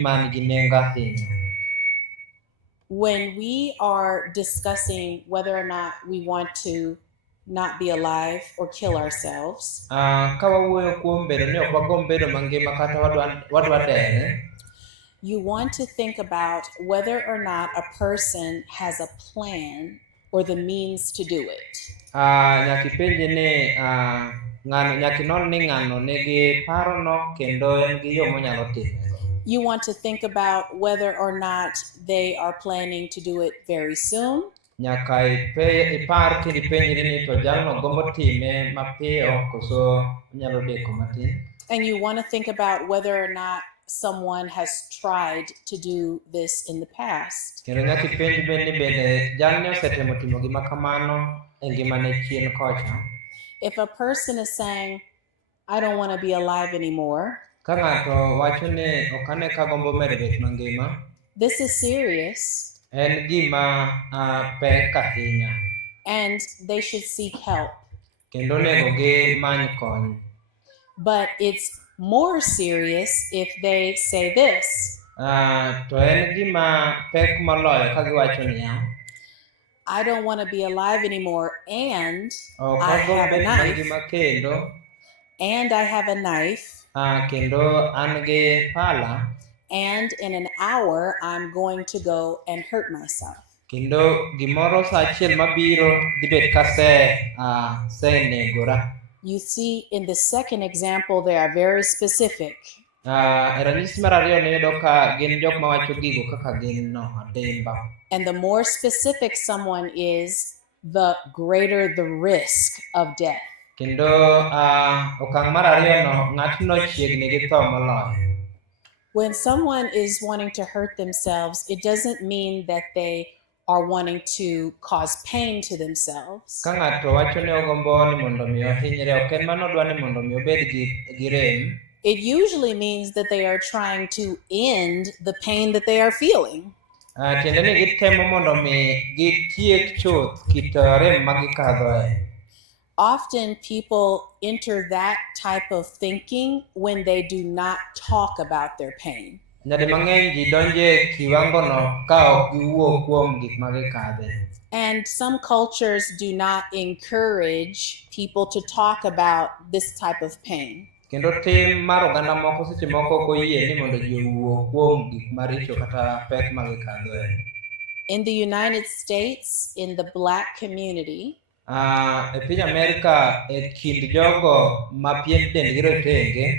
man gi nengo ahinya. When we are discussing whether or not we want to not be alive or kill ourselves, Ka wawuoyo kuom bedo ni ok wagomb bedo mangima kata wadwa dere, you want to think about whether or not a person has a plan or the means to do it. nyaka ipenji ni nyaka inon ni ng'ano nigi parono kendo en gi yo monyalo timego. You want to think about whether or not they are planning to do it very soon. Nyaka ipar kendo ipenjri ni to jalno gombo time mapiyo koso onyalo deko matin. And you want to think about whether or not someone has tried to do this in the past. Kendo nyaka ipenj bende jalni osetemo timo gima kamano e ngimane chien kocha. If a person is saying, I don't want to be alive anymore, Ka ng'ato wacho ni ok ane ka gombo medo bet mangima, this is serious. En gima pek ahinya. And they should seek help. Kendo onego gimany kony. But it's more serious if they say this. To en gima pek moloyo ka giwacho niya, I don't want to be alive anymore, and ok I agomb have a bet knife. mangima kendo, And I have a knife. Kendo an gi pala. And in an hour, I'm going to go and hurt myself. Kendo gimoro sa achiel mabiro dibet ka senegora. You see, in the second example, they are very specific. Ranyisi mar ariyo niyudo ka gin jok mawacho gigo kaka gin adimba. And the more specific someone is, the greater the risk of death. Kendo okang' mar ariyo no ng'atno chiegni gi tho moloyo. When someone is wanting to hurt themselves, it doesn't mean that they are wanting to cause pain to themselves. Ka ng'ato wacho ni ogombo ni mondo mi ohinyre, ok en mano odwa ni mondo mi obed gi rem. It usually means that they are trying to end the pain that they are feeling. Tiende ni gitemo mondo mi gitiek chuth kit rem ma gikadhoe. Often people enter that type of thinking when they do not talk about their pain. Nyadi mang'eny ji donje kiwangono ka ok giwuo kuom gik ma gikadhe. And some cultures do not encourage people to talk about this type of pain. Kendo tim mar oganda moko seche moko ok oyie ni mondo ji owuo kuom gik maricho kata pek ma gikadhoe. In the United States, in the Black community, E piny Amerika e kind jogo ma pien dendgi rotenge,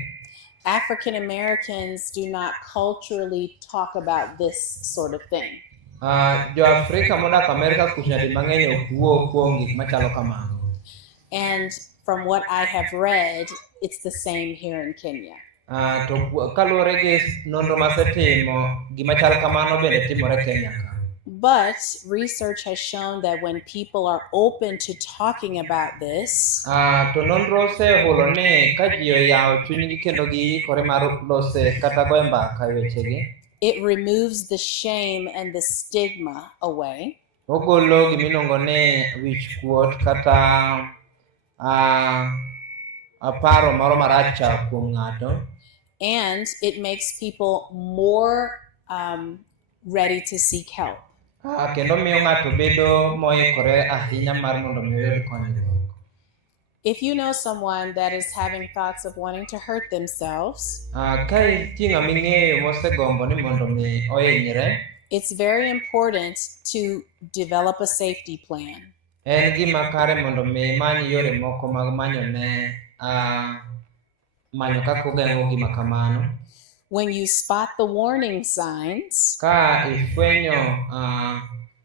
African Americans do not culturally talk about this sort of thing. Jo Afrika modak Amerika kucho nyadi mang'eny ok wuo kuom gik machalo kamano. And from what I have read, it's the same here in Kenya. To kaluwore gi nonro masetimo, gima chal kamano bende timore Kenya ka. But research has shown that when people are open to talking about this, To nonro osehulo ni ka ji oyawo chunygi kendo giikore mar lose kata goyo mbaka e wechegi, it removes the shame and the stigma away. ogolo gimiluongo ni wich kuot kata paro moro marach kuom ng'ato. And it makes people more ready to seek help. Kendo miyo ng'ato bedo moikore ahinya mar mondo mi oyud konyruok. If you know someone that is having thoughts of wanting to hurt themselves, Ka nitie ng'ama ing'eyo mosegombo ni mondo mi ohinyre, it's very important to develop a safety plan. En gima kare mondo mi imany yore moko mag manyo kaka ogeng'o gima kamano. When you spot the warning signs, Ka ifwenyo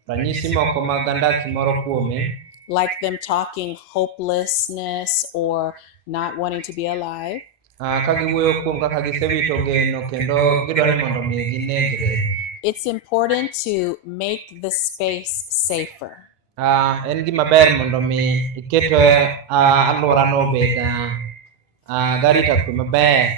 ranyisi moko mag andaki moro kuome, like them talking hopelessness or not wanting to be alive, ka giwuoyo kuom kaka gisewito geno kendo gidwa ni mondo mi ginegre, it's important to make the space safer. En gima ber mondo mi iket alworano obed garita kwe maber.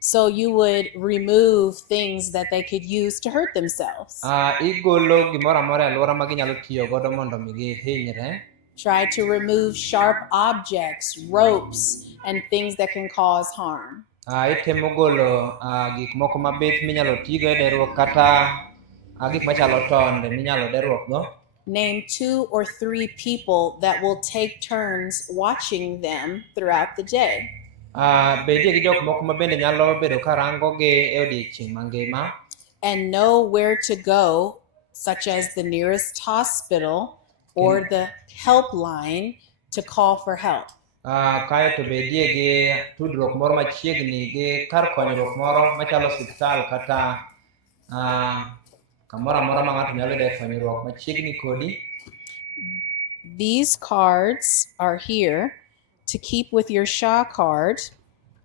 So you would remove things that they could use to hurt themselves. Igolo gimoro amora e alwora ma ginyalo tiyo godo mondo mi gihinyre. Try to remove sharp objects, ropes, and things that can cause harm. itemo golo gik moko mabith minyalo tigo e deruok kata gik machalo tonde minyalo deruok go. Name 2 or 3 people that will take turns watching them throughout the day. Bedie gi jok moko ma bende nyalo bedo karango gi e odiechieng' mangima. And know where to go, such as the nearest hospital or the helpline to call for help. Kae to bedie gi tudruok moro machiegni gi kar konyruok moro machalo osiptal kata kamoro amora ma ng'ato nyalo yude konyruok machiegni kodi. These cards are here to keep with your SHA card,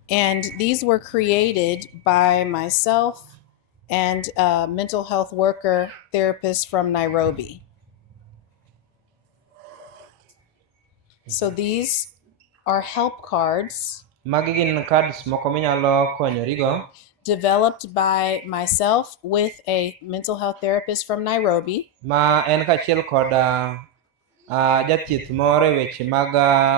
and these were created by myself and a mental health worker therapist from Nairobi. So these are help cards Magi gin cards moko minyalo konyorigo, developed by myself with a mental health therapist from Nairobi. Ma en kachiel kod jathieth moro e weche mag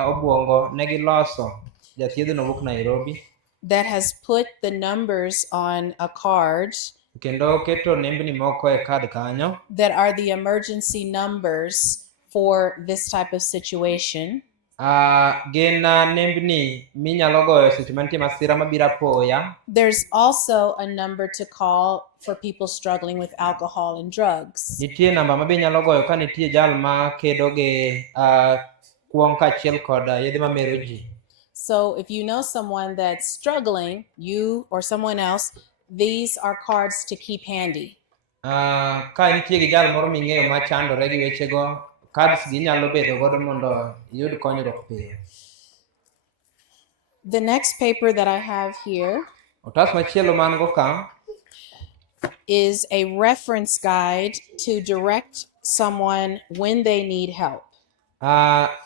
obwongo ne giloso jathiedhno wuok Nairobi. That has put the numbers on a card Kendo keto nembni moko e card kanyo that are the emergency numbers for this type of situation. Gin nembni minyalo goyo seche mantie masira mabiro apoya. There's also a number to call for people struggling with alcohol and drugs. Nitie namba ma be inyalo goyo ka nitie jal ma kedo gi kuong' kaachiel kod yedhe mamero ji. So if you know someone that's struggling, you or someone else, these are cards to keep handy. Ka nitie gi jal moro ming'eyo ma chandore gi wechego, cards gi nyalo bedo godo mondo iyud konyruok piyo. The next paper that I have here Otas machielo man go ka is a reference guide to direct someone when they need help.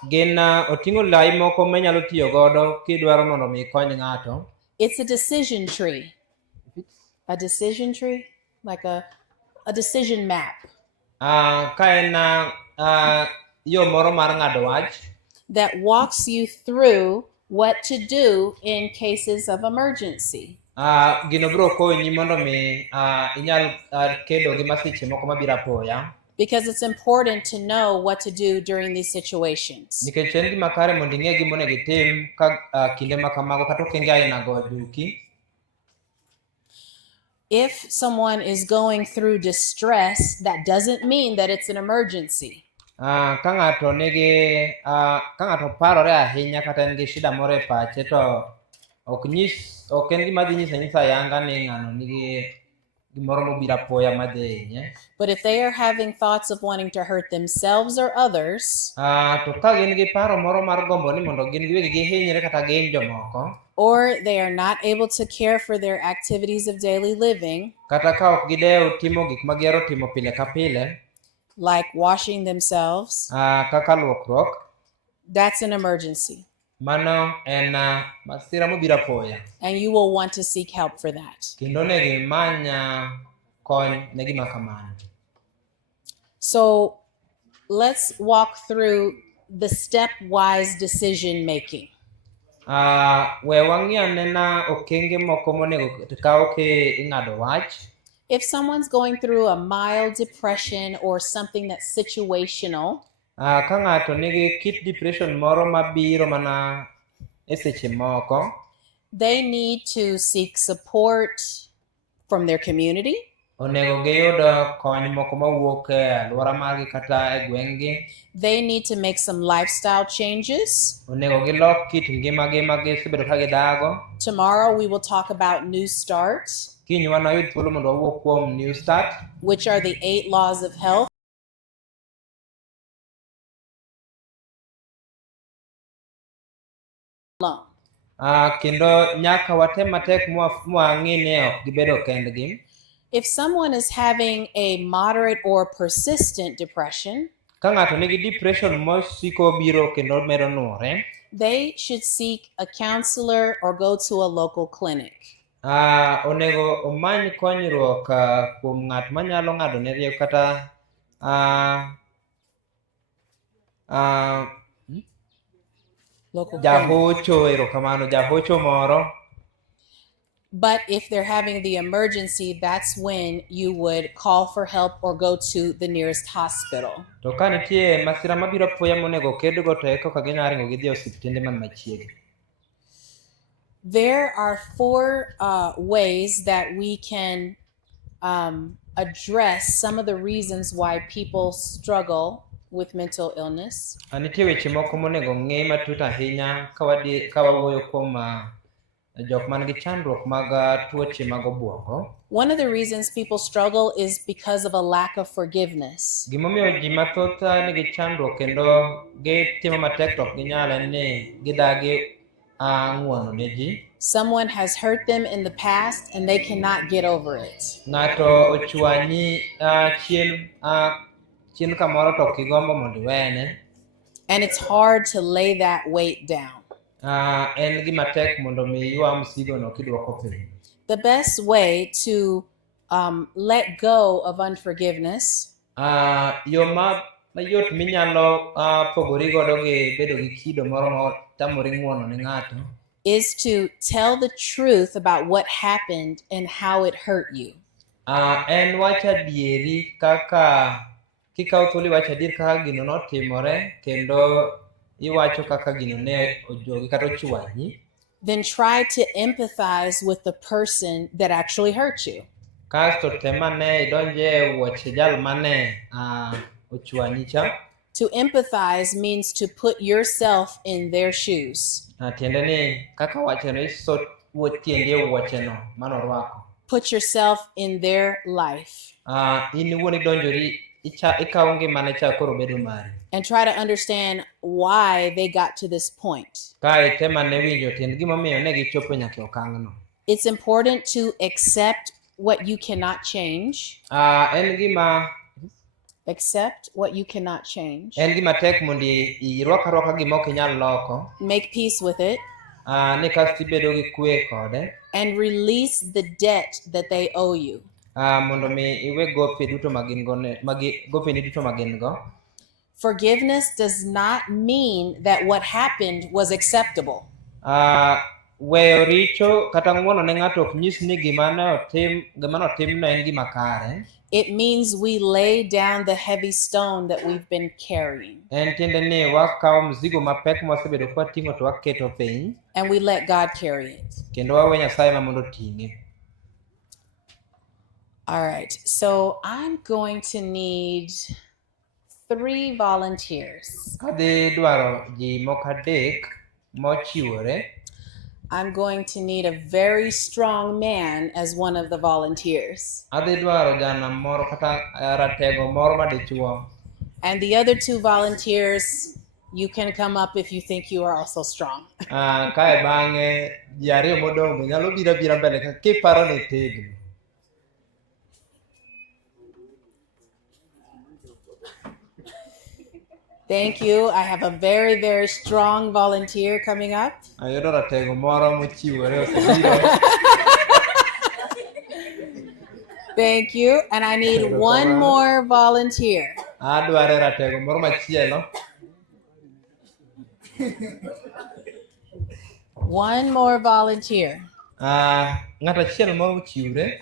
Gin oting'o lai moko minyalo tiyo godo kidwaro mondo mi ikony ng'ato. It's a decision tree. A decision tree? Like a decision map. Ka en yo moro mar ng'ado wach that walks you through what to do in cases of emergency. Gino biro konyi mondo mi inyal kedo gi masiche moko mabiro apoya. Because it's important to know what to do during these situations. Nikech en gima kare mondo ing'e gima onego itim ka kinde ma kamago kata okenge ainago ojuki. If someone is going through distress, that doesn't mean that it's an emergency. Ka ng'ato parore ahinya kata en gi shida moro e pache to ok en gima dhi nyisa ayanga ni ng'ano nigi gimoro mobiro apoya madhi hinye. But if they are having thoughts of wanting to hurt themselves or others, to ka gin gi paro moro mar gombo ni mondo gin giwegi gihinyre kata gihiny jomoko, or they are not able to care for their activities of daily living, kata ka ok gidewo timo gik ma gihero timo pile ka pile, like washing themselves, kaka luokruok, that's an emergency. Mano en masira mobiro apoya. And you will want to seek help for that. Kendo onego imany kony ne gima kamano. So let's walk through the stepwise decision making. We wang'i anena okenge moko monego kaw ki ing'ado wach. If someone's going through a mild depression or something that's situational, ka ng'ato nigi kit depression moro mabiro mana e seche moko, they need to seek support from their community. Onego giyud kony moko mawuok e alwora margi kata e gweng'gi. They need to make some lifestyle changes. Onego gilok kit ngimagi ma gisebedo ka gidago. Tomorrow we will talk about New Start, Kiny wan wayud thuolo mondo wawuo kuom New Start, which are the 8 laws of health. Kendo nyaka watem matek mwang'i ni ok gibedo kendgi. If someone is having a moderate or persistent depression, ka ng'ato nigi depression mosiko biro kendo medo nuore, they should seek a counselor or go to a local clinic. Onego omany konyruok kuom ng'at manyalo ng'ado ne rieko kata jahocho, erokamano, jahocho moro. But if they're having the emergency, that's when you would call for help or go to the nearest hospital. To ka nitie masira mabiro apoya monego kedgo to eka ginyalo ringo gidhi e osiptende man machiegni. There are 4 ways that we can address some of the reasons why people struggle with mental illness. Nitie weche moko monego ng'e matut ahinya ka wawuoyo kuom jok man gi chandruok mag tuoche mag obwongo. One of the reasons people struggle is because of a lack of forgiveness. Gimomiyo ji mathoth nigi chandruok kendo gitimo matek to ok ginyal en ni gidagi ng'uono ne ji. Someone has hurt them in the past and they cannot get over it. Ng'ato ochwanyi chien kamoro to ok igombo mondo iwene. And it's hard to lay that weight down. En gima tek mondo mi ywa msigono kidwoko piny. The best way to let go of unforgiveness yo mayot minyalo pogori godo gi bedo gi kido moro ma tamori ng'uono ne ng'ato is to tell the truth about what happened and how it hurt you. En wacho adieri kikawo thuolo iwacho adieri kaka gino notimore kendo iwacho kaka gino ne ojogi kata ochwanyi. Then try to empathize with the person that actually hurt you. Kasto temane idonje wuoche jal mane ochwanyi cha. To empathize means to put yourself in their shoes. Tiende ni kaka wacheno iso tiendi e wuocheno manorwako. Put yourself in their life. In iwuon idonjori ikawo ngimane cha koro bedo mari. And try to understand why they got to this point. Kae temane winjo tiend gimomiyo ne gichopo nyaka okang'no. It's important to accept what you cannot change. En gima Accept what you cannot change. En gima tek mondo irwak arwaka gima ok inyal loko. Make peace with it. Ni kasto ibedo gi kwe kode. And release the debt that they owe you. Mondo mi iwe gopeni duto magin go. Forgiveness does not mean that what happened was acceptable. Weyo richo kata ng'uono ne ng'ato ok nyis ni gima notimno en gima kare. It means we lay down the heavy stone that we've been carrying. En tiende ni wakawo mzigo mapek mwasebedo kwating'o to waketo piny. And we let God carry it. Kendo wawe Nyasaye ma mondo ting'e. All right, so I'm going to need 3 volunteers. Adhi dwaro ji moko 3 mochiwore. I'm going to need a very strong man as one of the volunteers. Adhi dwaro jana moro kata ratego moro madichuo. And the other 2 volunteers, you can come up if you think you are also strong. Kae bang'e ji 2 modong' be nyalo bira mbele ka kiparo ni tegno. Thank you. I have a very, very strong volunteer coming up. Ayudo ratego moro mochiwore osebiro. Thank you. And I need 1 more volunteer. Adware ratego moro machielo. 1 more volunteer. Ng'ato achiel moro mochiwre.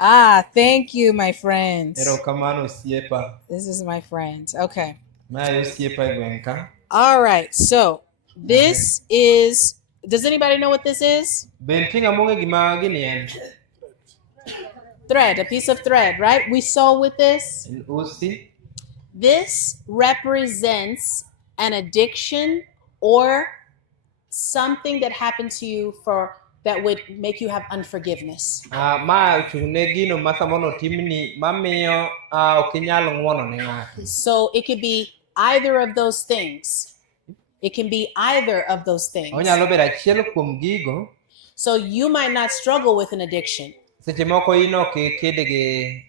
Thank you, my friends. Erokamano osiepa. This is my friend. Okay. Mae osiepa e gweng' ka. All right. So this is, does anybody know what this is? Bentinga monge gima gini en. Thread, a piece of thread, right? We sew with this. Usi. This represents an addiction or something that happened to you that would make you have unforgiveness. Ma ochung'ne gino ma samoro timni mamiyo ok inyal ng'uono ne ng'ato. So it could be either of those things. It can be either of those things. Onyalo bedo achiel kuom gigo. So you might not struggle with an addiction. Seche moko in ok ikede gi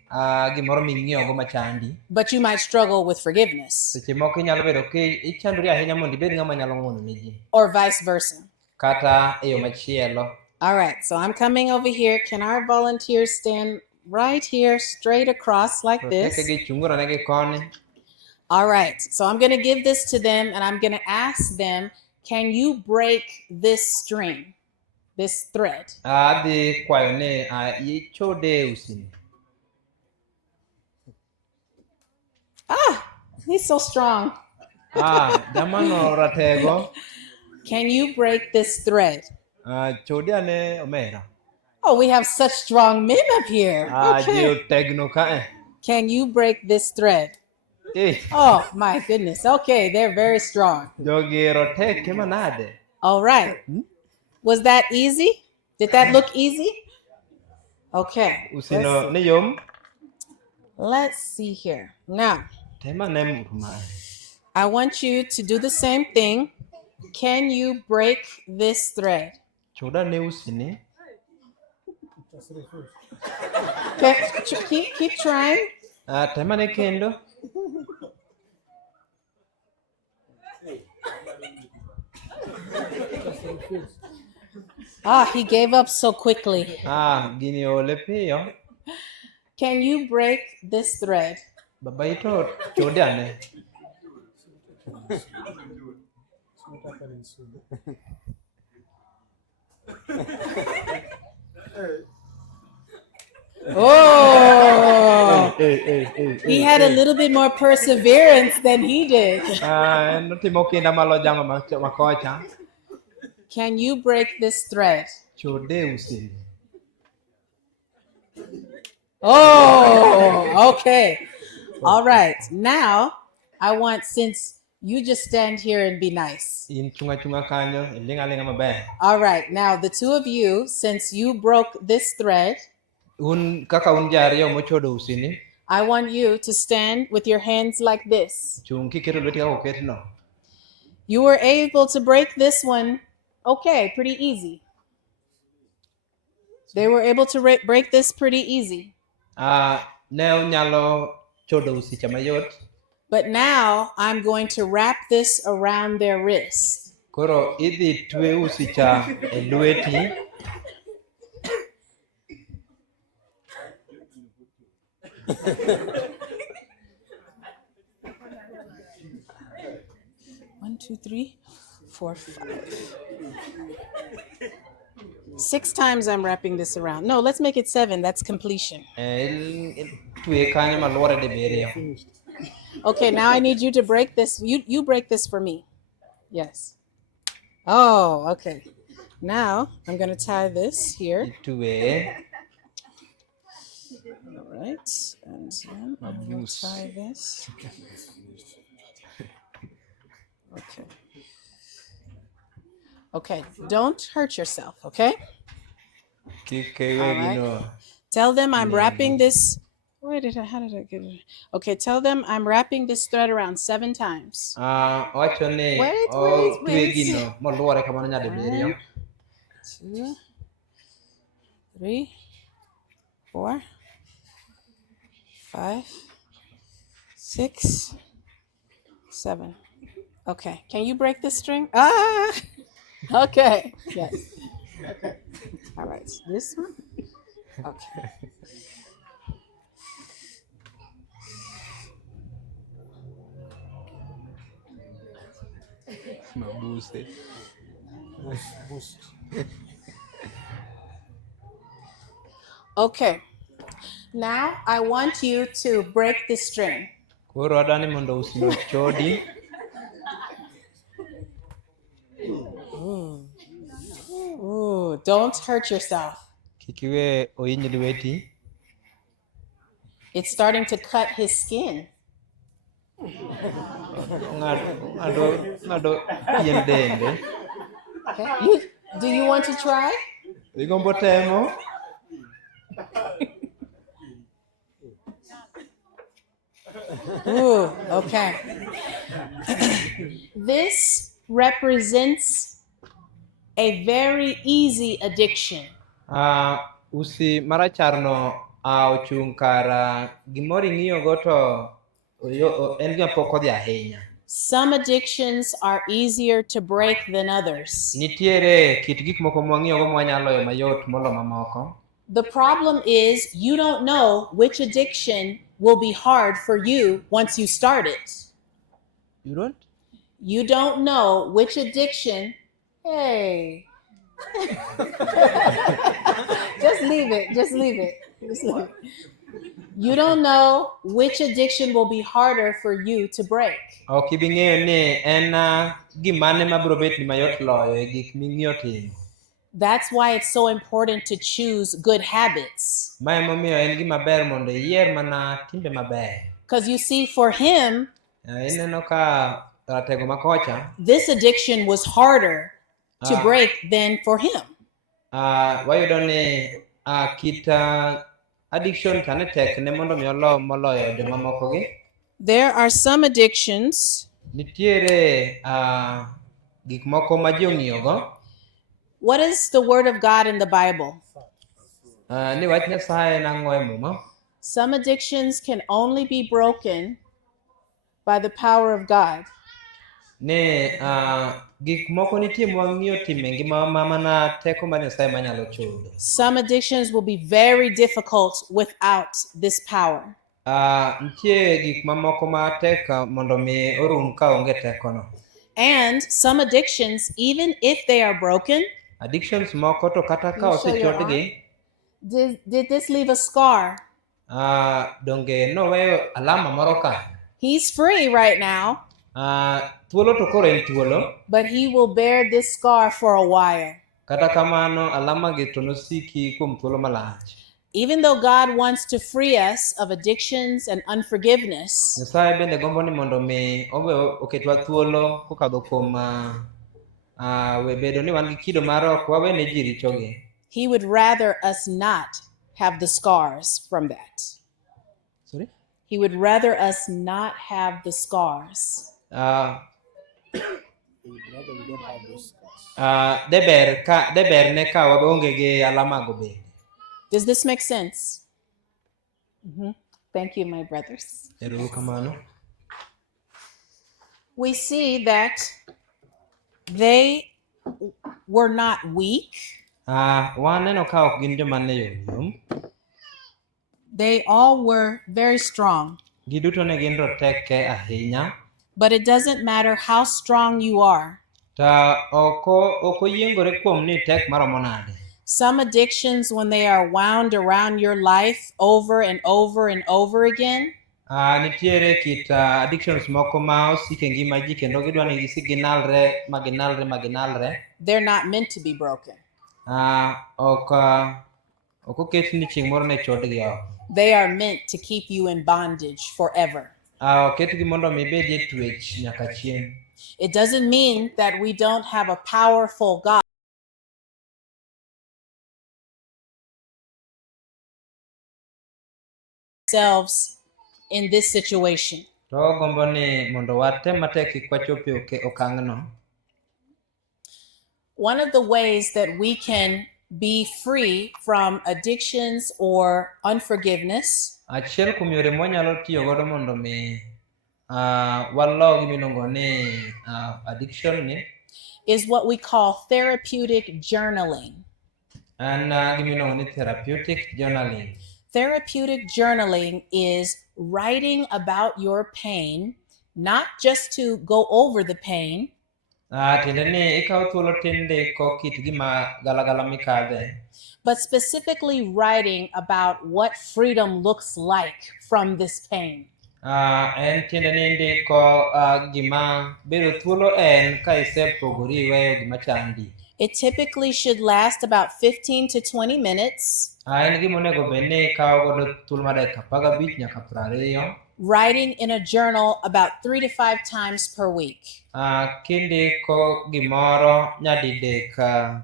gimoro ming'iyogo machandi. But you might struggle with forgiveness. Seche moko inyalo bedo ichandori ahinya mondo ibed ng'ama nyalo ng'uono ne ji. Or vice versa. Kata e yo machielo. All right, so I'm coming over here. Can our volunteers stand right here, straight across like this? All right, so I'm going to give this to them and I'm going to ask them, can you break this string? this thread. adhi kwayo ni ichode usini. He's so strong. Jamano ratego. Can you break this thread? Chode ane omera. Oh, we have such strong men up here. Okay. Tegno ka Can you break this thread? Oh my goodness. Okay, they're very strong. Jogi roteke manade. All right. Was that easy? Did that look easy? Okay. Usino niyom. Let's see here. Now, Tema nem urma. I want you to do the same thing. Can you break this thread? Choda ne usini. Okay, keep trying. Tema ne kendo. He gave up so quickly. Gini ole piyo. Can you break this thread? Baba ito chode ane. Oh, he had a little bit more perseverance than he did. Notimo kinda malo jango makocha. Can you break this thread? Chode usini. Oh, okay. All right. Now, I want, since you just stand here and be nice. In chunga kanyo, linga mabe. All right. Now, the two of you, since you broke this thread, Kaka unjari yo mochodo usini. I want you to stand with your hands like this. Chungi kiro lweti kako ketno. You were able to break this one. Okay, pretty easy. They were able to break this pretty easy. Ne nyalo chodo usicha mayot. But now I'm going to wrap this around their wrist. Koro idhi twe usicha e lweti. One, two, three, 4, 5. 6 times I'm wrapping this around. No, let's make it 7. That's completion. Twe kanyo malwore de beriyo. Okay, now I need you to break this. You break this for me. Yes. Oh, okay. Now I'm going to tie this here. Twe. All right. And then I'm going to tie this. Okay. Okay. Don't hurt yourself, okay? All right. Tell them I'm wrapping this. How did I get it? Okay, tell them I'm wrapping this thread around 7 times. Wait. 2, 3, 4, 5, 6, 7. Okay, can you break this string? Okay, yes. Okay, all right, this one. Okay. Okay. Now I want you to break this string. Ooh, don't hurt yourself. It's starting to cut his skin. Okay. Do you want to try? Ooh, okay. This represents a very easy addiction. Usi maracharno ochung kara gimori ng'iyo go to en gima pok odhi ahinya. Some addictions are easier to break than others. Nitiere kit gik moko mwang'iyo go mwanyalo yo mayot molo mamoko. The problem is you don't know which addiction will be hard for you once you start it. You don't? You don't know which addiction, Just leave it. Just leave it. Just leave it. You don't know which addiction will be harder for you to break. Ok ibi ng'eyo ni en gimane mabiro bet ni mayot loyo e gik ming'iyo timo. That's why it's so important to choose good habits. Ma emomiyo en gima ber mondo iyier mana timbe maber. Because you see, for him, Ineno ka ratego makocha this addiction was harder to break than for him. Wayudo ni kit addiction chane tek ne mondo mi olo moloyo joma moko gi. There are some addictions. Nitiere gik moko ma ji ong'iyogo. What is the word of God in the Bible? Ni wach Nyasaye nang'o e muma. Some addictions can only be broken by the power of God. Ni gik moko nitie mwang'iyo time ngima ma mana teko mar Nyasaye manyalo chudo. Some addictions will be very difficult without this power. Nitie gik mamoko ma tek mondo mi orum ka onge tekono. And some addictions, even if they are broken, Addictions moko to kata ka osechodgi, did this leave a scar? donge noweyo alama moro ka. He's free right now, Thuolo to koro en thuolo. but he will bear this scar for a while. Kata kamano alama gi to nosiki kuom thuolo malach. Even though God wants to free us of addictions and unforgiveness, Nyasaye bende gombo ni mondo mi oketwa thuolo kokadho kuom we bedo ni wan gi kido mar ok wawene ji richogi. he would rather us not have the scars from that. Sorry? He would rather us not have the scars. Deber ne ka waonge gi alama go bende. Does this make sense? Thank you, my brothers. Ero kamano. We see that they were not weak. Waneno ka ok gin joma ne yom. They all were very strong. Giduto ne gin roteke ahinya. But it doesn't matter how strong you are. Ta oko yiengore kuom ni tek maromo nade. Some addictions, when they are wound around your life over and over and over again, Nitiere kit addictions moko ma osike ngima ji kendo gidwa ni gisik ginalre. they're not meant to be broken. Ok oket ni chieng' moro ne chodgi oko. They are meant to keep you in bondage forever. Oketgi mondo mi bedie twech nyaka chieng'. It doesn't mean that we don't have a powerful God ourselves in this situation. To gombo ni mondo watem matek kik wachopi okang'no. One of the ways that we can be free from addictions or unforgiveness Achiel kuom yore mwanyalo tiyo godo mondo mi walo gimiluongo ni addiction ni is what we call therapeutic journaling. en gimiluongo ni therapeutic journaling. Therapeutic journaling is writing about your pain, not just to go over the pain, Tiende ni ikawo thuolo tindiko kit gima galagala mikadhe, but specifically writing about what freedom looks like from this pain. en tiende ni indiko gima bedo thuolo en ka isepogori iweyo gima chandi. It typically should last about 15 to 20 minutes. En gima onego bed ni ikawo godo thuolo mar dakika 15 nyaka 20. Writing in a journal about 3 to 5 times per week. Kindiko gimoro nyadidek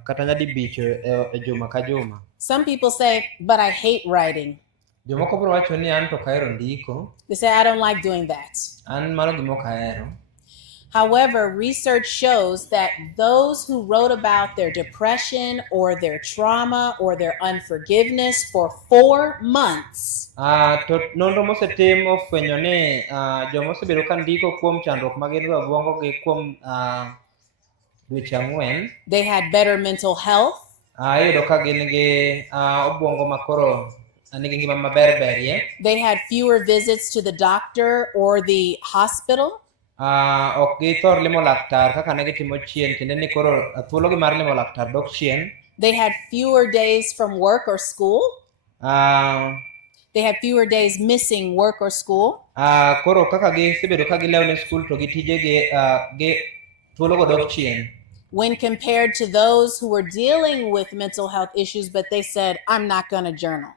kata nyadibich e juma ka juma. Some people say, but I hate writing. Jomoko biro wacho ni an to ok ahero ndiko. They say, I don't like doing that. An mano gima ok ahero. However, research shows that those who wrote about their depression or their trauma or their unforgiveness for 4 months, To nonro mosetim ofwenyo ni joma osebedo ka ndiko kuom chandruok ma gin go obwongo gi kuom dweche 4, they had better mental health, iyudo ka gin gi obwongo makoro nigi ngima maber berie. they had fewer visits to the doctor or the hospital, ok githor limo laktar kaka ne gitimo chien, kendo ni koro thuologi mar limo laktar dok chien. They had fewer days from work or school. Ah, They had fewer days missing work or school. Koro kaka gisebedo ka gilewo ne skul to gi tijegi thuologo dok chien. When compared to those who were dealing with mental health issues, but they said, I'm not going to journal.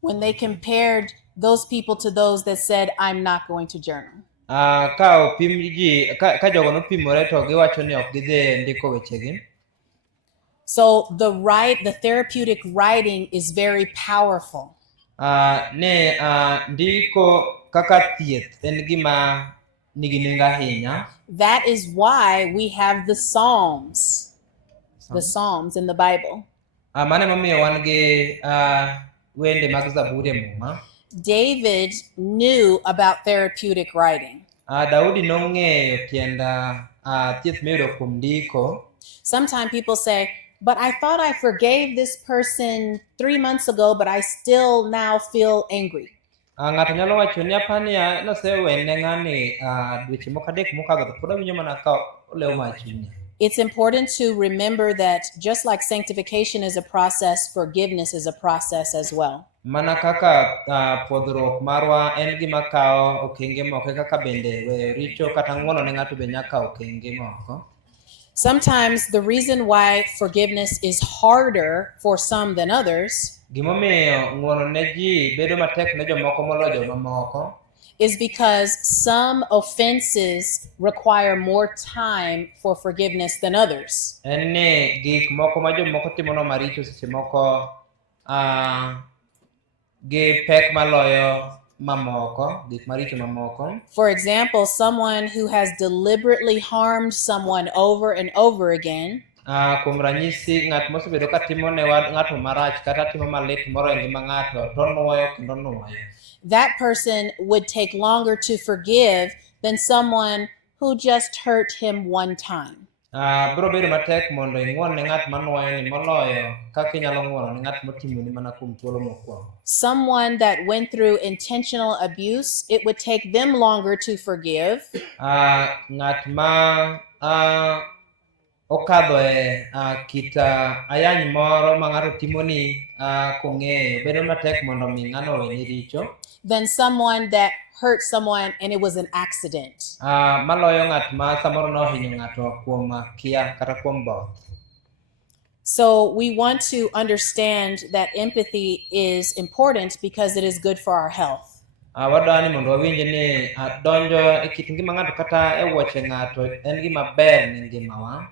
When they compared those people to those that said, I'm not going to journal. Ka opim ji ka jogo nopimore to giwacho ni ok gidhi ndiko wechegi. So the therapeutic writing is very powerful. Ne ndiko kaka thieth en gima nigi nengo ahinya. That is why we have the Psalms in the Bible. Mane momiyo wan gi wende mag Zaburi e Muma. David knew about therapeutic writing. Daudi nong'eyo tiend thieth miyudo kuom ndiko. Sometimes people say, but I thought I forgave this person 3 months ago, but I still now feel angry. Ng'ato nyalo wacho ni apani nasewene ng'ani dweche moko adek mokadho to pod awinjo mana ka olewo mach chunya. It's important to remember that just like sanctification is a process, forgiveness is a process as well. Mana kaka puodhruok marwa en gima kawo okenge moko, kaka bende weyo richo kata ng'wono ne ng'ato be nyaka kawo okenge moko. Sometimes the reason why forgiveness is harder for some than others Gimomiyo ng'wono ne ji bedo matek ne jomoko moloyo jomamoko is because some offenses require more time for forgiveness than others. En ni gik moko ma jomoko timono maricho seche moko gi pek maloyo mamoko, gik maricho mamoko. For example, someone who has deliberately harmed someone over and over again Kuom ranyisi, ng'at mosebedo ka timo ne ng'ato marach kata timo malit moro e ngima ng'ato to nuoyo kendo nuoyo. That person would take longer to forgive than someone who just hurt him one time. Biro bedo matek mondo ing'won ne ng'at manuoyo ni moloyo kaka inyalo ng'wono ne ng'at motimoni mana kuom thuolo mokwongo. Someone that went through intentional abuse, it would take them longer to forgive. Ng'at ma okadho e kit ayany moro ma ng'ato timoni kong'eyo, bedo matek mondo mi ng'ano owene richo. Than someone that hurt someone and it was an accident. Maloyo ng'at ma samoro nohinyo ng'ato kuom kia kata kuom both. So we want to understand that empathy is important because it is good for our health. Wadwani mondo wawinj ni donjo e kit ngima ng'ato kata e wuoche ng'ato en gima ber ne ngimawa.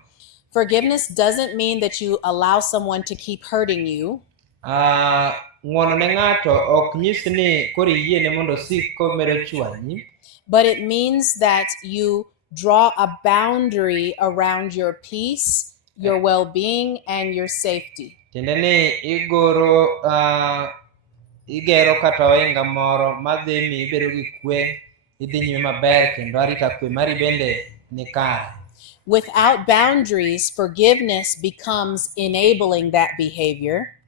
Forgiveness doesn't mean that you allow someone to keep hurting you. Ng'wono ne ng'ato ok nyis ni koro iyiene mondo sik komedo chwanyi. But it means that you draw a boundary around your peace, your well-being, and your safety. Tiende ni igero kata ohinga moro madhi mi ibedo gi kwe, idhi nyime maber kendo arita kwe mari bende ni kare. Without boundaries, forgiveness becomes enabling that behavior.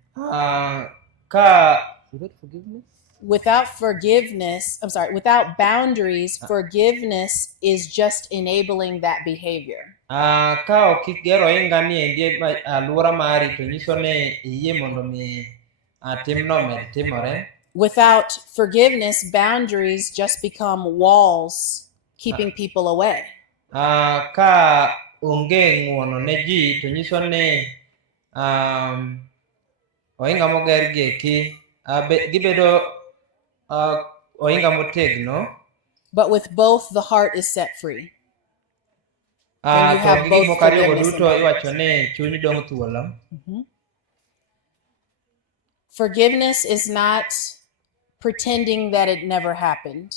Without boundaries, forgiveness is just enabling that behavior. Ka ok igero ohinga ni endi alwora mari to nyiso ni iyie mondo mi timno med timore. Without forgiveness, boundaries just become walls keeping people away. Ka onge ng'wono ne ji to nyiso ni ohinga moger gi eki gibedo ohinga motegno. But with both, the heart is set free. When you have both forgiveness and boundaries. Forgiveness is not pretending that it never happened.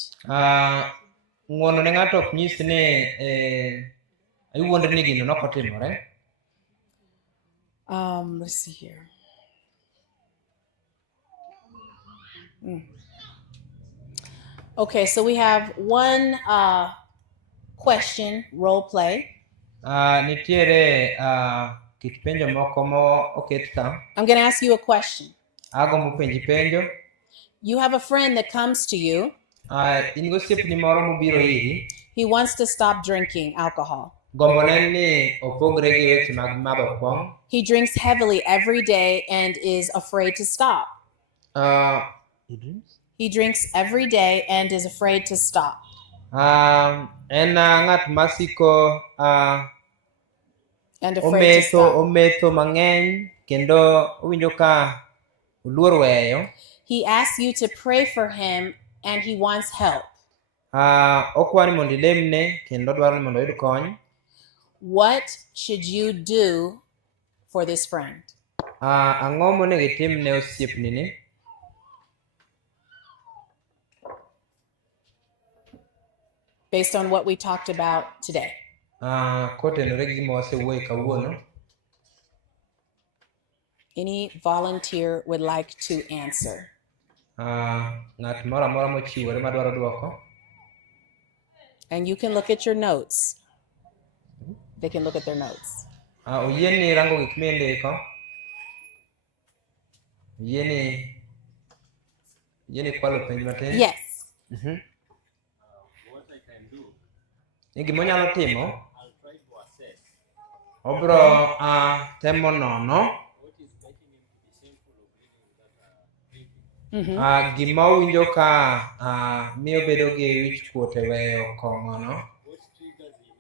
Ng'wono ne ng'ato ok nyis ni iwuondri ni gino nokotimore. Let's see here. Okay, so we have one question, role play. Nitiere kit penjo moko mo oket ka. I'm going to ask you a question. Agombo penji penjo. You have a friend that comes to you. in gosiepni moro mobiro iri. He wants to stop drinking alcohol. Gombone ni opogre gi weche mag madho kong'o. He drinks heavily every day and is afraid to stop. He drinks every day and is afraid to stop. En ng'at masiko And afraid to stop. ometho mang'eny kendo owinjo ka oluor weyo. He asks you to pray for him and he wants help. Okwani mondo ilemne kendo dwaro ni mondo oyud kony. What should you do for this friend? Ang'o monego itim ne osiepni ni? Based on what we talked about today. Kotenore gi gima wasewuoye kawuono. Any volunteer would like to answer? Ng'at moro amora mochiwore madwaro duoko. And you can look at your notes. They can look at their notes. Oyieni rango gik mindiko. Oyieni kwalo penj matin. Yes. What I can do, Gima onyalo timo, I'll try to assess obro temo nono what is making him to be shameful of living that drinking. gima owinjo ka miyo bedo gi wich kuot e weyo kong'ono. What triggers him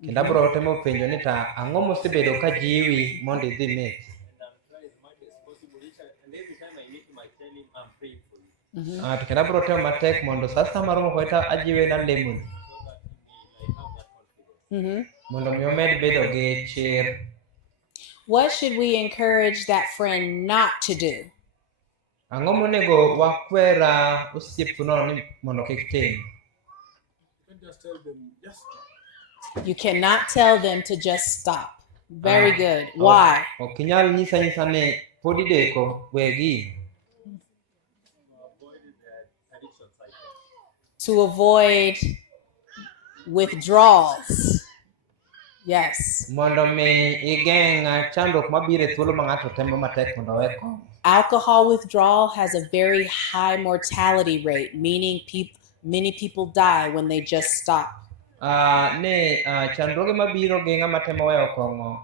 into drinking. Kendo abro temo penjo ni ta ang'o mosebedo ka jiwi mondo idhi meth. And I'll try as much as possible. And every time I meet him, I tell him I'm praying for you. To kendo abro temo matek mondo sa maromo koe ta ajiwe na lemoni. So that he may have that confidence. Mondo mi omed bedo gi chir. What should we encourage that friend not to do? Ang'o monego wakwera osiepno ni mondo kik tim? You can just tell them, just stop. You cannot tell them to just stop. Very good. Why? Ok inyal nyisa ni pod ideko wegi. Avoid the addiction cycle. To avoid withdrawals. Yes. Mondo mi igeng' chandruok mabiro e thuolo ma ng'ato temo matek mondo owe kong'o. Alcohol withdrawal has a very high mortality rate, meaning many people die when they just stop. Chandruoge mabiro gi ng'ama temo weyo kong'o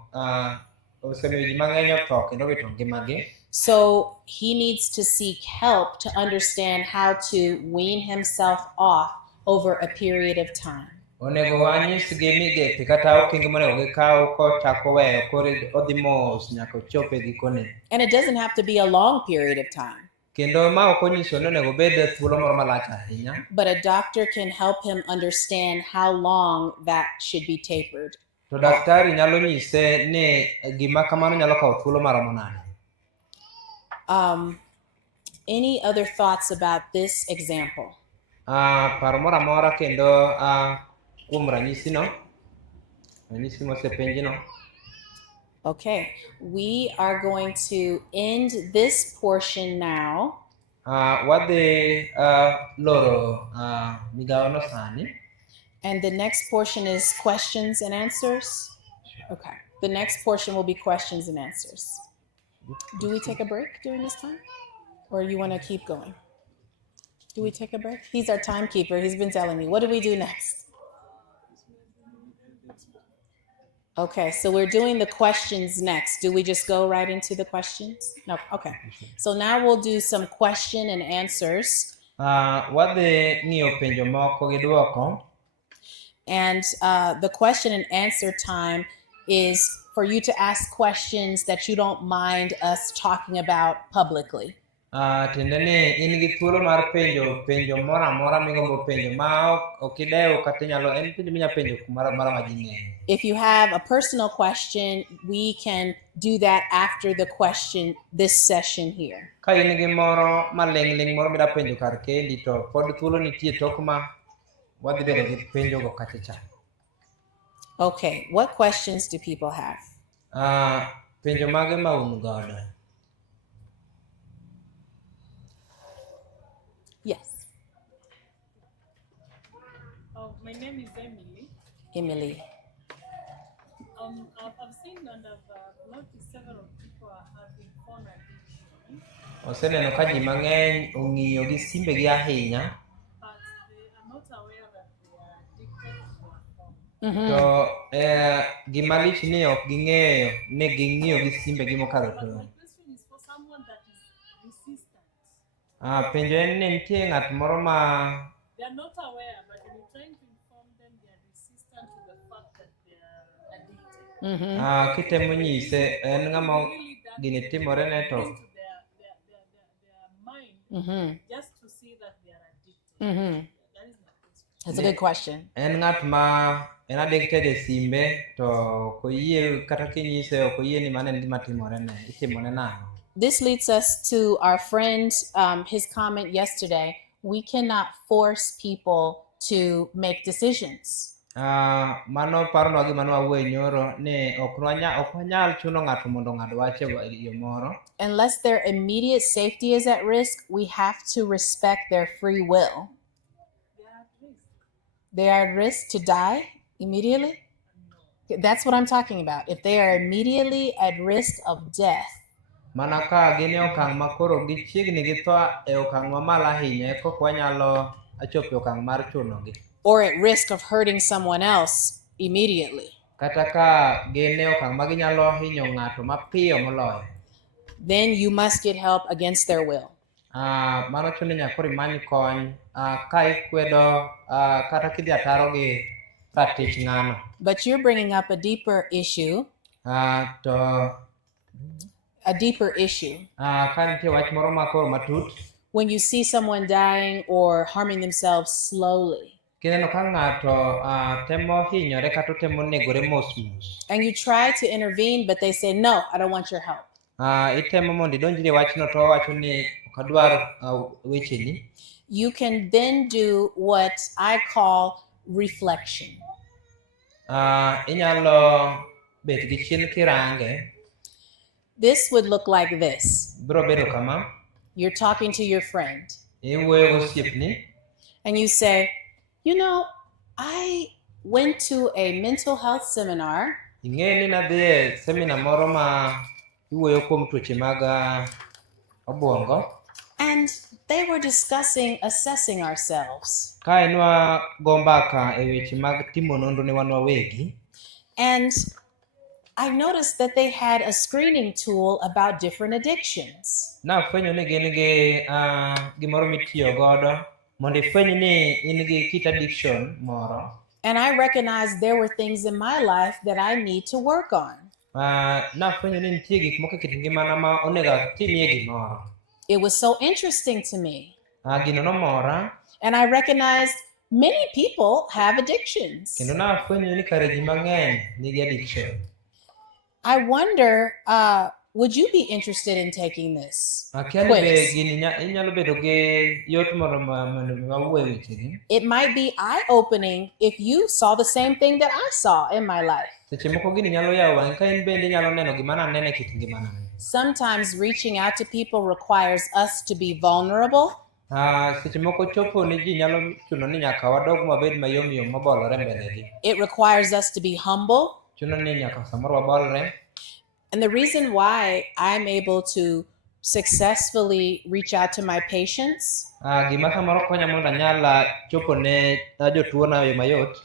osemiyo ji mang'eny otho kendo wito ngimagi. So he needs to seek help to understand how to wean himself off over a period of time. Onego wanyisgi migepe kata okenge monego gikaw kochako weyo koro odhi mos nyaka ochope gikone. And it doesn't have to be a long period of time. Kendo ma ok onyiso ni onego bed thuolo moro malach ahinya. But a doctor can help him understand how long that should be tapered. To daktari nyalo nyise ni gima kamano nyalo kawo thuolo maromo nade. Any other thoughts about this example? Paro moro amora kendo kuom ranyisi mosepenjino. Okay, we are going to end this portion now. Wadhi loro migawono sani. And the next portion is questions and answers. Okay, the next portion will be questions and answers. Do we take a break during this time? Or you want to keep going? Do we take a break? He's our timekeeper. He's been telling me. What do we do next? Okay, so we're doing the questions next. Do we just go right into the questions? No, okay. So now we'll do some question and answers. Wadhi ng'iyo penjo moko gi duoko. And the question and answer time is for you to ask questions that you don't mind us talking about publicly. Tiende ni in gi thuolo mar penjo moro amora migombo penjo ma ok idewo kata inyalo en penjo minya penjo moro ma ji ng'eyo. If you have a personal question, we can do that after the question, this session here. Ka in gi moro maling'ling moro mida penjo kar kendi to pod thuolo nitie tok ma wadhi bedo gi penjogo kacha. Okay, what questions do people have? Penjo mage ma un godo? Yes. My name is Emily. Emily. I've seen and I've noticed several people are having phone addiction. Oseneno ka ji mang'eny ong'iyo gi simbegi ahinya. to gimalich ni ok ging'eyo ni ging'iyo gi simbe gi mokalo But my tong'. question is for someone that is resistant. Penjo en ni nitie ng'at moro ma They are not aware, but when you're trying to inform them, they are resistant to the fact that they are addicted. kitemo nyise en ng'ama Really that gini timore ne to brings to their mind just to see that they are addicted. That is my question. That's a good question. en ng'at ma en addicted e simbe to koyie kata kinyise ok oyie ni mano en gima timore ne itimone nang'o. This leads us to our friend, his comment yesterday. We cannot force people to make decisions. Mano paronwa gima nwawuoye nyoro ni ok wanyal chuno ng'ato mondo ng'ad wach e yo moro. Unless their immediate safety is at risk, we have to respect their free will. They are at risk. They are at risk to die immediately? That's what I'm talking about. If they are immediately at risk of death, Mana ka gin e okang' ma koro gichiegni gi tho e okang' mamalo ahinya eka ok wanyalo chopo e okang' mar chunogi. or at risk of hurting someone else immediately, Kata ka gin e okang' ma ginyalo hinyo ng'ato mapiyo moloyo. then you must get help against their will. Mano chuno ni nyaka koro imany kony ka ikwedo kata kidhi ataro gi ratich ng'ano. But you're bringing up a deeper issue. To ka nitie wach moro ma koro matut, When you see someone dying or harming themselves slowly, kineno ka ng'ato temo hinyore kata temo negore mos mos, and you try to intervene, but they say, no, I don't want your help. itemo mondo idonjri e wachno to owacho ni ok adwar wecheni. You can then do what I call reflection. Inyalo bet gi chien kirange. This would look like this. Biro bedo kama, You're talking to your friend, iwuoyo gosiepni and you say, you know, I went to a mental health seminar, ing'e ni nadhi e seminar moro ma iwuoyo kuom tuoche mag obwongo, and they were discussing assessing ourselves. ka en wago mbaka e weche mag timo nonro ne wan wawegi. And I noticed that they had a screening tool about different addictions. Nafwenyo ni gin gi gimoro mitiyo godo mondo ifweny ni in gi kit addiction moro. And I recognized there were things in my life that I need to work on. Nafwenyo ni nitie gik moko e kit ngimana ma onego atimie gimoro. It was so interesting to me. Gino nomora, And I recognized many people have addictions. kendo nafwenyo ni kare ji mang'eny nigi addiction. I wonder, would you be interested in taking this Akia ni be quiz? gini inyalo bedo gi yot moro mondo wawuoye wechegi. It might be eye-opening if you saw the same thing that I saw in my life. Seche moko gini nyalo yawo wang'i ka in bende inyalo neno gima naneno e kit ngimana. Sometimes reaching out to people requires us to be vulnerable. Seche moko chopo ni ji nyalo chuno ni nyaka wadog mabed mayom yom mabolore mbelegi. It requires us to be humble. Chuno ni nyaka samoro wabolre. And the reason why I'm able to successfully reach out to my patients Gima samoro konya mondo anyal chopo ne jotuo na yo mayot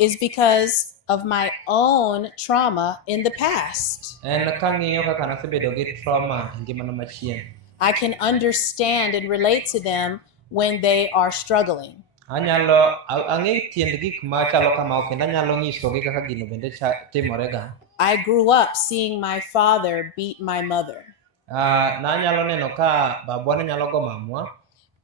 is because of my own trauma in the past. en kang'iyo kaka nasebedo gi trauma e ngimana machien. I can understand and relate to them when they are struggling. Ang'e tiend gik machalo kama kendo anyalo nyisogi kaka gino bende timorega. I grew up seeing my father beat my mother. Nanyalo neno ka babwa ne nyalo go mamwa.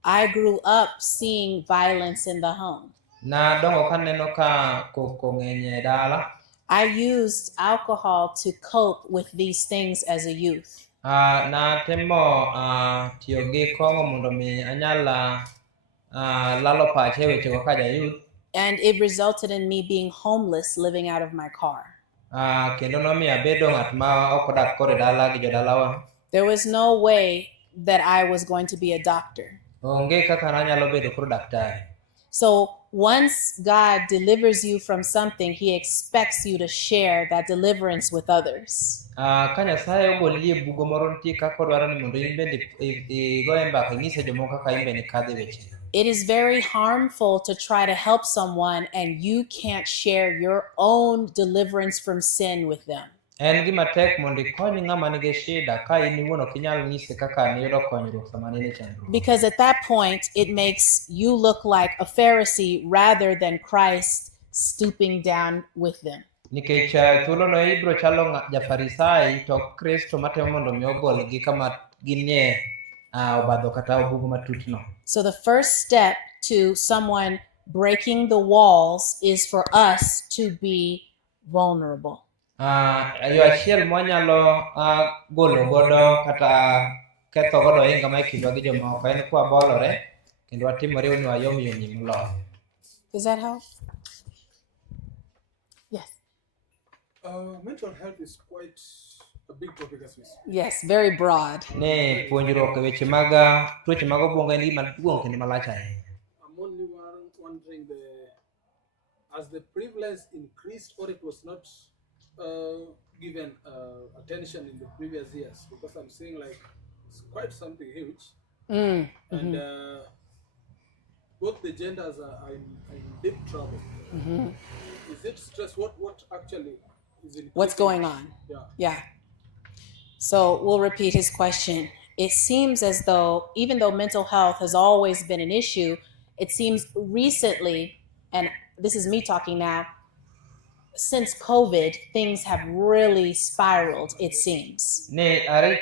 I grew up seeing violence in the home. Nadongo kaneno ka koko ng'eny e dala. I used alcohol to cope with these things as a youth. Natemo tiyo gi kong'o mondo mi anyal lalo pache e wechego ka jayuth. And it resulted in me being homeless, living out of my car. Kendo nomiyo abedo ng'at ma ok odak kore dala gi jodalawa. There was no way that I was going to be a doctor. Onge kaka nanyalo bedo koro daktari. So once God delivers you from something, he expects you to share that deliverance with others. Ka Nyasaye ogoli e bugo moro nitie kaka odwaro ni mondo in bende igoye mbaka inyise jomoko kaka in bende kadhe weche. It is very harmful to try to help someone and you can't share your own deliverance from sin with them. En gima tek mondo ikony ng'ama nigi shida ka in iwuon ok inyal nyise kaka niyudo konyruok sama ne in e chandruok. Because at that point, it makes you look like a Pharisee rather than Christ stooping down with them. Nikech thuolono ibiro chalo jafarisai to ok Kristo matemo mondo mi ogolgi kama ginie obadho kata obugo matutno. So the first step to someone breaking the walls is for us to be vulnerable. Yo achiel mwanyalo golo godo kata ketho godo ohinga ma ikindwa gi jomoko en kwabolore kendo watimore ni wayom yom moloyo. Does that help? Yes. Mental health is quite a big topic as we speak. Yes, very broad. Ne puonjruok e weche mag tuoche mag obwongo en gima duong' kendo malach ahinya. I'm only wondering as the prevalence increased or it was not given attention in the previous years, because I'm seeing like it's quite something huge. And both the genders are in deep trouble. Is it stress? What actually is in What's going on? Yeah. So we'll repeat his question. It seems as though, even though mental health has always been an issue, it seems recently, and this is me talking now, since COVID, things have really spiraled, it seems. Ne are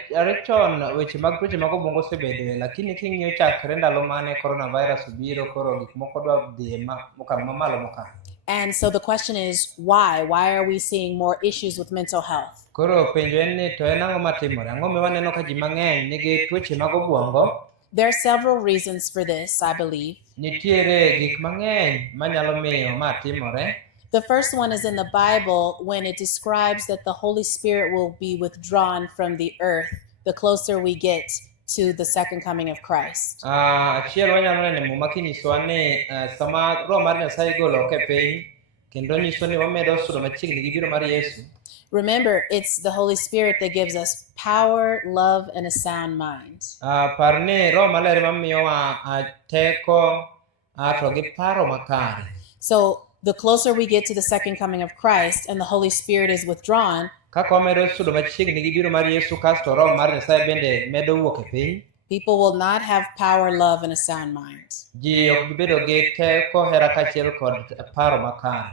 chon weche mag tuoche mag obwongo osebedoe, lakini king'iyo chakre ndalo mane coronavirus obiro koro gik moko dwa dhi mokalo mamalo mokalo. And so the question is, why? Why are we seeing more issues with mental health? Koro penjo en ni to en ang'o matimore? Ang'o miwaneno ka ji mang'eny nigi tuoche mag obwongo? There are several reasons for this, I believe. Nitiere gik mang'eny manyalo miyo ma timore. The first one is in the Bible when it describes that the Holy Spirit will be withdrawn from the earth the closer we get to the second coming of Christ. Achiel wanyalo neno muma kinyisowa ni sama Roho mar Nyasaye igolo e piny kendo nyiso ni wamedo sudo machiegni gi biro mar Yesu. Remember, it's the Holy Spirit that gives us power, love, and a sound mind. Par ni Roho Maler mamiyowa teko to gi paro makare. So the closer we get to the second coming of Christ and the Holy Spirit is withdrawn, Kaka wamedo sudo machiegni gi biro mar Yesu kasto Roho mar Nyasaye bende medo wuok e piny. people will not have power, love, and a sound mind. Ji ok bibedo gi teko, hera kaachiel kod paro makare.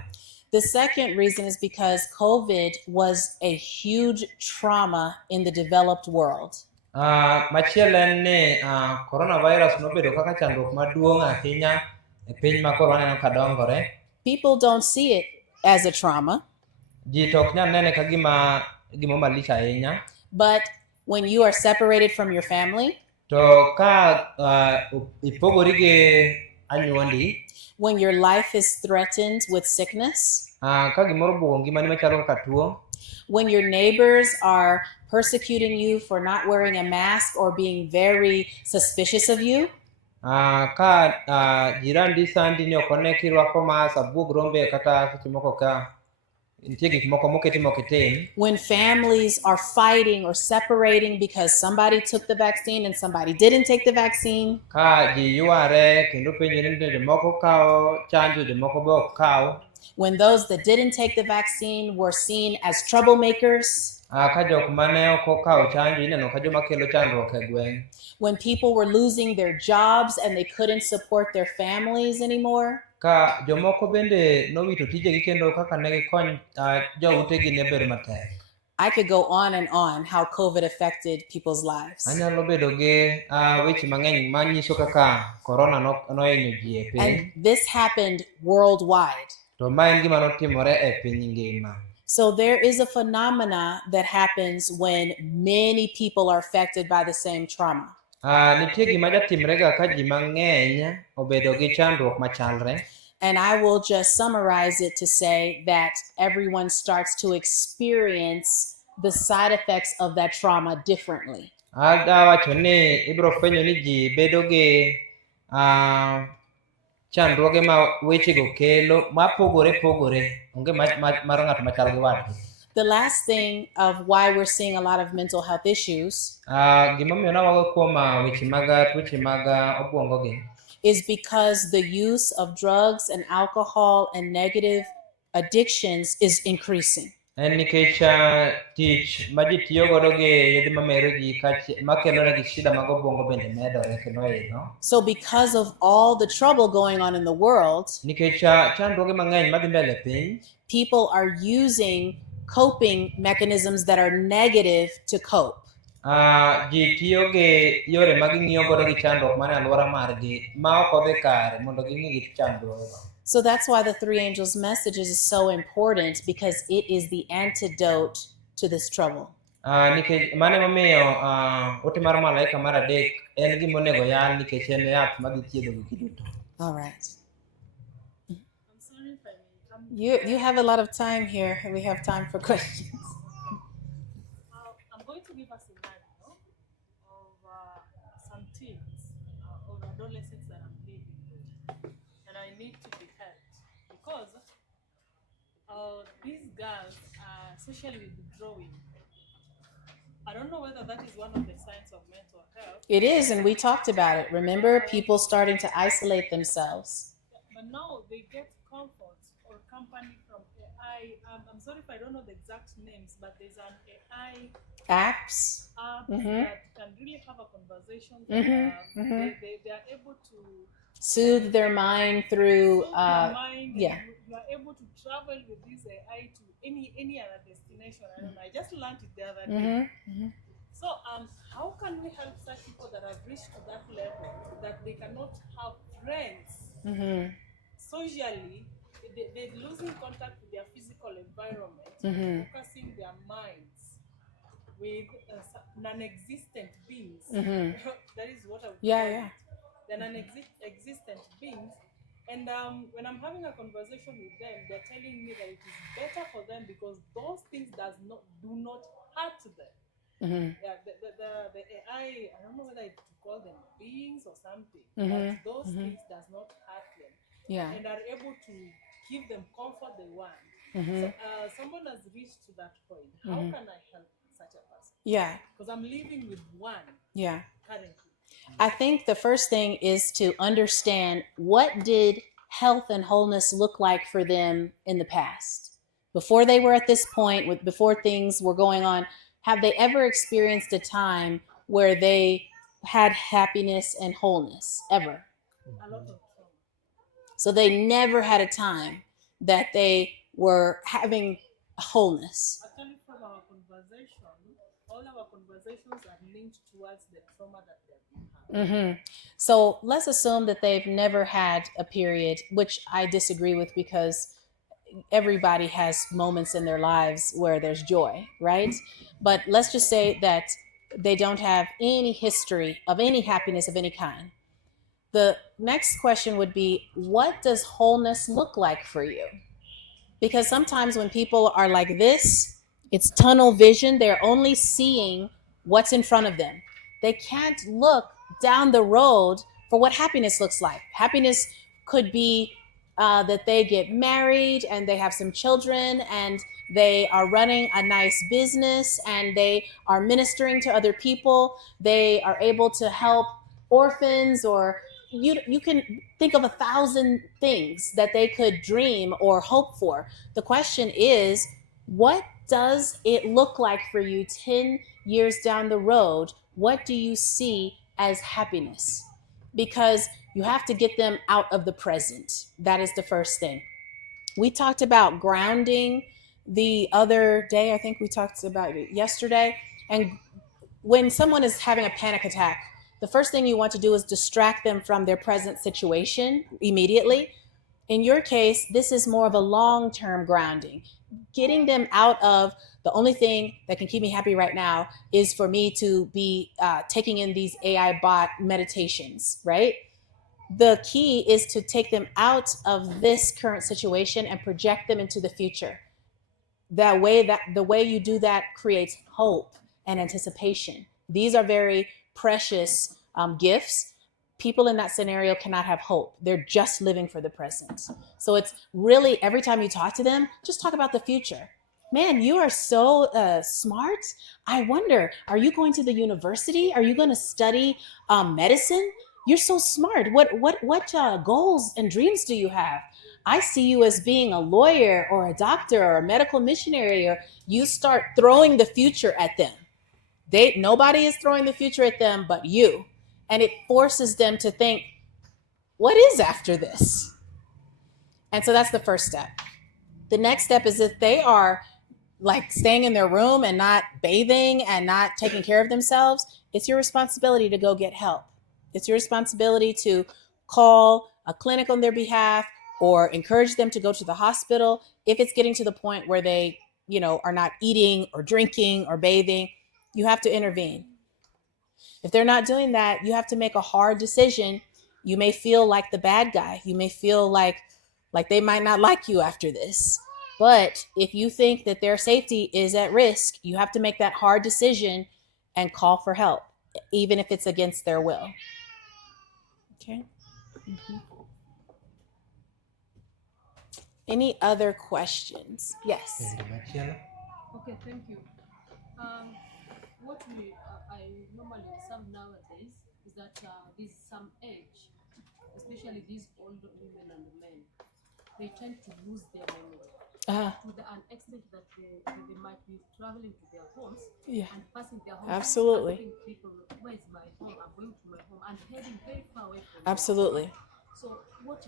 The second reason is because COVID was a huge trauma in the developed world. Machielo en ni coronavirus nobedo kaka chandruok maduong' ahinya e piny ma koro waneno ka dongore. People don't see it as a trauma, Ji to ok nyal nene ka gima malich ahinya. but when you are separated from your family, To ka ipogori gi anyuondi, when your life is threatened with sickness, ka gimoro buogo ngimani machalo kaka tuo, when your neighbors are persecuting you for not wearing a mask or being very suspicious of you, ka jirandi sandi ni ok one kirwako mas, abuog rombe kata seche moko ka nitie gik moko moketi mokitim. when families are fighting or separating because somebody took the vaccine and somebody didn't take the vaccine, Ka ji yware kendo penjo ni jomoko kawo chanjo jomoko be ok kaw. when those that didn't take the vaccine were seen as troublemakers, Ka jok mane ok okawo chanjo ineno ka joma kelo chandruok e gweng'. when people were losing their jobs and they couldn't support their families anymore, Ka jomoko bende nowito tijegi kendo kaka ne gikony joutegi ne bedo matek. I could go on and on how COVID affected people's lives. Anyalo bedo gi weche mang'eny manyiso kaka corona nohinyo ji e piny. And this happened worldwide. To ma en gima notimore e piny ngima. So there is a phenomena that happens when many people are affected by the same trauma. Nitie gima jatimrega ka ji mang'eny obedo gi chandruok machalre. And I will just summarize it to say that everyone starts to experience the side effects of that trauma differently. Ada wacho ni ibiro fwenyo ni ji bedo gi chandruoge ma wechego kelo mapogore pogore, onge mar ng'ato machal gi wadgi. The last thing of why we're seeing a lot of mental health issues Gimomiyo nawago kuom weche mag tuoche mag obwongogi is because the use of drugs and alcohol and negative addictions is increasing. en nikech tich ma ji tiyo godo gi yedhe mamero ji makelo negi shida mag obwongo bende medore kendo idho. So because of all the trouble going on in the world, Nikech chandruoge mang'eny madhi mbele e piny, people are using coping mechanisms that are negative to cope. ji tiyo gi yore ma ging'iyo godo gi chandruok mane alwora margi ma ok odhi kare mondo ging'i gi chandruogego. So that's why the Three Angels messages is so important, because it is the antidote to this trouble. Nikech mano emomiyo ote mar malaika mar adek en gimonego yal nikech en yath madhi thiedho giki duto. All right. I'm sorry if I may come. You have a lot of time here. We have time for questions. I'm going to give a scenario of some teens or adolescents that I'm living with, and I need to be helped because these girls are socially withdrawing. I don't know whether that is one of the signs of mental health. It is, and we talked about it. Remember, people starting to isolate themselves. But now they get comfort or company from AI. I'm sorry if I don't know the exact names, but there's an AI Apps. app Mhm. that can really have a conversation. Mhm, mhm. They are able to Soothe their mind through, soothe your mind. yeah. You are able to travel with this AI to any other destination. I don't know. I just learned it the other day. Mhm, mhm. So how can we help such people that have reached to that level that they cannot have friends Mhm, socially? They're losing contact with their physical environment, Mhm. focusing their minds with non-existent beings. Mhm. That is what I would Yeah, call yeah. it. They're non-existent beings. And when I'm having a conversation with them, they're telling me that it is better for them because those things do not hurt them. Mhm. Yeah, the AI, I don't know whether to call them beings or something, Mhm, but those mhm. things does not hurt them Yeah. and are able to give them comfort they want. Mhm. So someone has reached to that point. How Mhm. can I help such a person? Yeah. Because I'm living with one Yeah. currently. I think the first thing is to understand, what did health and wholeness look like for them in the past? Before they were at this point, before things were going on, have they ever experienced a time where they had happiness and wholeness? Ever? A lot of trauma. So they never had a time that they were having wholeness. Actually, from our conversation, all our conversations are linked towards the trauma that they've been having. So let's assume that they've never had a period, which I disagree with, because everybody has moments in their lives where there's joy, right? But let's just say that they don't have any history of any happiness of any kind. The next question would be, what does wholeness look like for you? Because sometimes when people are like this, it's tunnel vision. They're only seeing what's in front of them. They can't look down the road for what happiness looks like. Happiness could be that they get married and they have some children and they are running a nice business and they are ministering to other people. They are able to help orphans, or you can think of 1,000 things that they could dream or hope for. The question is, what does it look like for you 10 years down the road? What do you see as happiness? Because you have to get them out of the present. That is the first thing. We talked about grounding the other day. I think we talked about it yesterday. And when someone is having a panic attack, the first thing you want to do is distract them from their present situation immediately. In your case, this is more of a long-term grounding, getting them out of the only thing that can keep me happy right now is for me to be taking in these AI bot meditations, right? The key is to take them out of this current situation and project them into the future. That way, the way you do that creates hope and anticipation. These are very precious gifts. people in that scenario cannot have hope. They're just living for the present. So it's really, every time you talk to them, just talk about the future. Man, you are so smart. I wonder, are you going to the university? Are you going to study medicine? You're so smart. What goals and dreams do you have? I see you as being a lawyer or a doctor or a medical missionary. Or you start throwing the future at them. Nobody is throwing the future at them but you. And it forces them to think, what is after this? And so that's the first step. The next step is if they are like staying in their room and not bathing and not taking care of themselves, it's your responsibility to go get help. It's your responsibility to call a clinic on their behalf or encourage them to go to the hospital if it's getting to the point where they, are not eating or drinking or bathing. You have to intervene. If they're not doing that, you have to make a hard decision. You may feel like the bad guy. You may feel like they might not like you after this. But if you think that their safety is at risk, you have to make that hard decision and call for help, even if it's against their will. Okay. Mm-hmm. Any other questions? Yes. Okay, thank you. What I normally observe nowadays is that there's some age, especially these older women and men, they tend to lose their memory to an extent that they might be traveling to their homes and passing their homes. Absolutely. Asking people, where is my home? I'm going to my home, and heading very far away from Absolutely. them. So what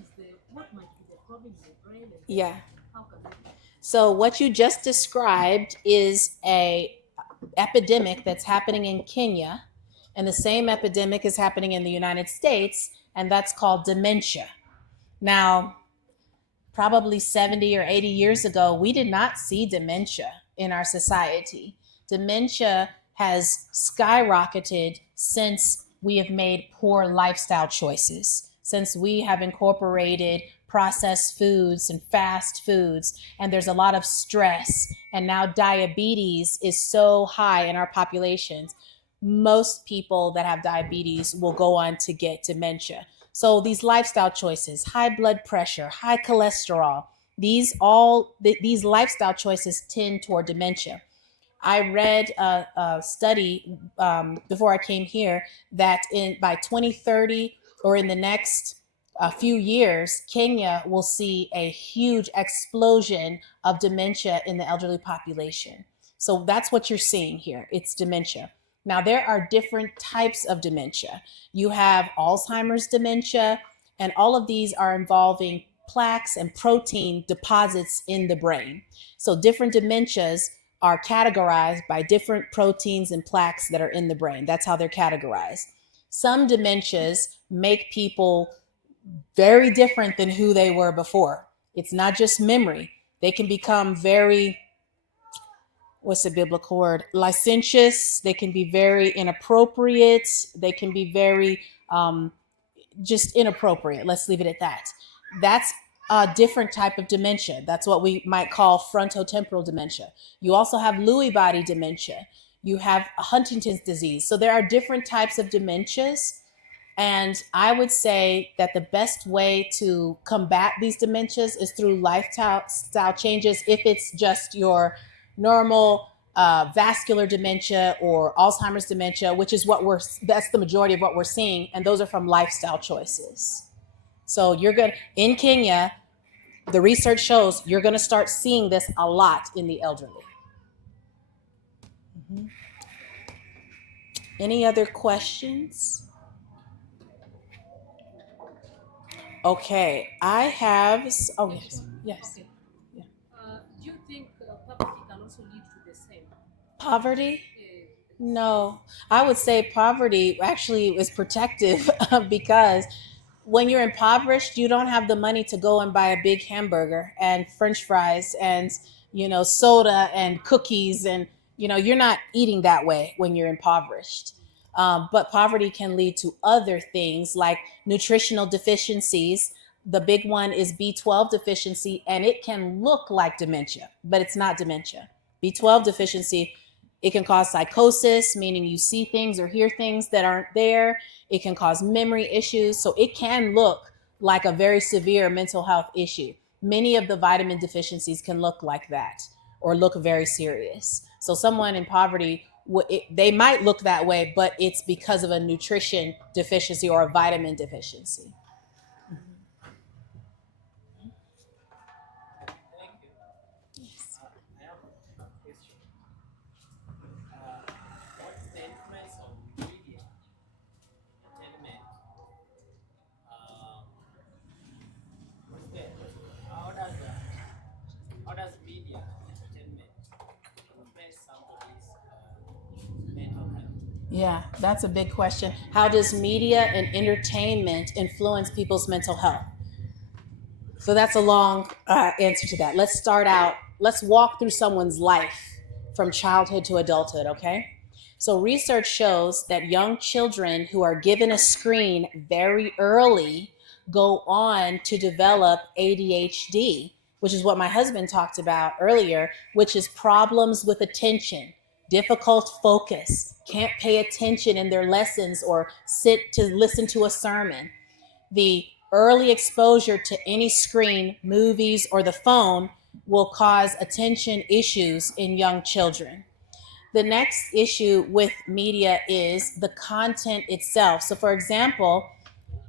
might be the problem in the brain? And Yeah. how can that be? So what you just described is a epidemic that's happening in Kenya, and the same epidemic is happening in the United States, and that's called dementia. Now, probably 70 or 80 years ago, we did not see dementia in our society. Dementia has skyrocketed since we have made poor lifestyle choices, since we have incorporated processed foods and fast foods, and there's a lot of stress, and now diabetes is so high in our populations. Most people that have diabetes will go on to get dementia. So these lifestyle choices, high blood pressure, high cholesterol, these lifestyle choices tend toward dementia. I read a study before I came here that by 2030 or in the next few years, Kenya will see a huge explosion of dementia in the elderly population. So that's what you're seeing here. It's dementia. Now, there are different types of dementia. You have Alzheimer's dementia, and all of these are involving plaques and protein deposits in the brain. So different dementias are categorized by different proteins and plaques that are in the brain. That's how they're categorized. Some dementias make people very different than who they were before. It's not just memory. They can become very, what's the biblical word? Licentious. They can be very inappropriate. They can be very just inappropriate. Let's leave it at that. That's a different type of dementia. That's what we might call frontotemporal dementia. You also have Lewy body dementia. You have Huntington's disease. So there are different types of dementias. And I would say that the best way to combat these dementias is through lifestyle changes. If it's just your normal vascular dementia or Alzheimer's dementia, which is that's the majority of what we're seeing. And those are from lifestyle choices. So in Kenya, the research shows you're going to start seeing this a lot in the elderly. Mm-hmm. Any other questions? Okay, I have. Oh yes, yes. Okay. Yeah. Do you think poverty can also lead to the same? Poverty? No, I would say poverty actually is protective because when you're impoverished, you don't have the money to go and buy a big hamburger and French fries and soda and cookies, and you're not eating that way when you're impoverished. But poverty can lead to other things like nutritional deficiencies. The big one is B12 deficiency, and it can look like dementia, but it's not dementia. B12 deficiency It can cause psychosis, meaning you see things or hear things that aren't there. It can cause memory issues. So it can look like a very severe mental health issue. Many of the vitamin deficiencies can look like that or look very serious. So someone in poverty, they might look that way, but it's because of a nutrition deficiency or a vitamin deficiency. Thank you. I have a question. What's the influence of media, entertainment? How does media and entertainment influence somebody's mental health? Yeah, that's a big question. How does media and entertainment influence people's mental health? So that's a long answer to that. Let's start out, let's walk through someone's life from childhood to adulthood, okay? So research shows that young children who are given a screen very early go on to develop ADHD, which is what my husband talked about earlier, which is problems with attention, difficult focus, can't pay attention in their lessons or sit to listen to a sermon. The early exposure to any screen, movies, or the phone will cause attention issues in young children. The next issue with media is the content itself. So for example,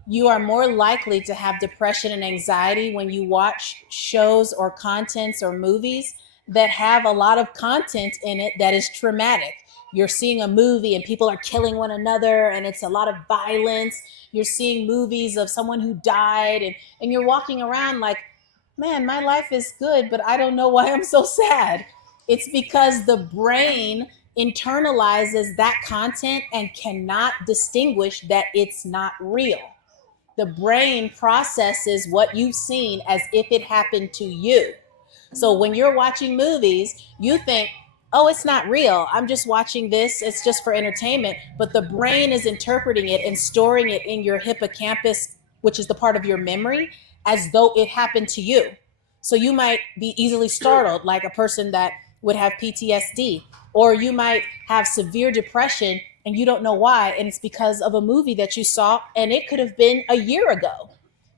you are more likely to have depression and anxiety when you watch shows or contents or movies that have a lot of content in it that is traumatic. You're seeing a movie and people are killing one another and it's a lot of violence. You're seeing movies of someone who died and you're walking around like, man, my life is good, but I don't know why I'm so sad. It's because the brain internalizes that content and cannot distinguish that it's not real. The brain processes what you've seen as if it happened to you. So when you're watching movies, you think, oh, it's not real. I'm just watching this. It's just for entertainment. But the brain is interpreting it and storing it in your hippocampus, which is the part of your memory, as though it happened to you. So you might be easily startled, like a person that would have PTSD, or you might have severe depression and you don't know why. And it's because of a movie that you saw, and it could have been a year ago.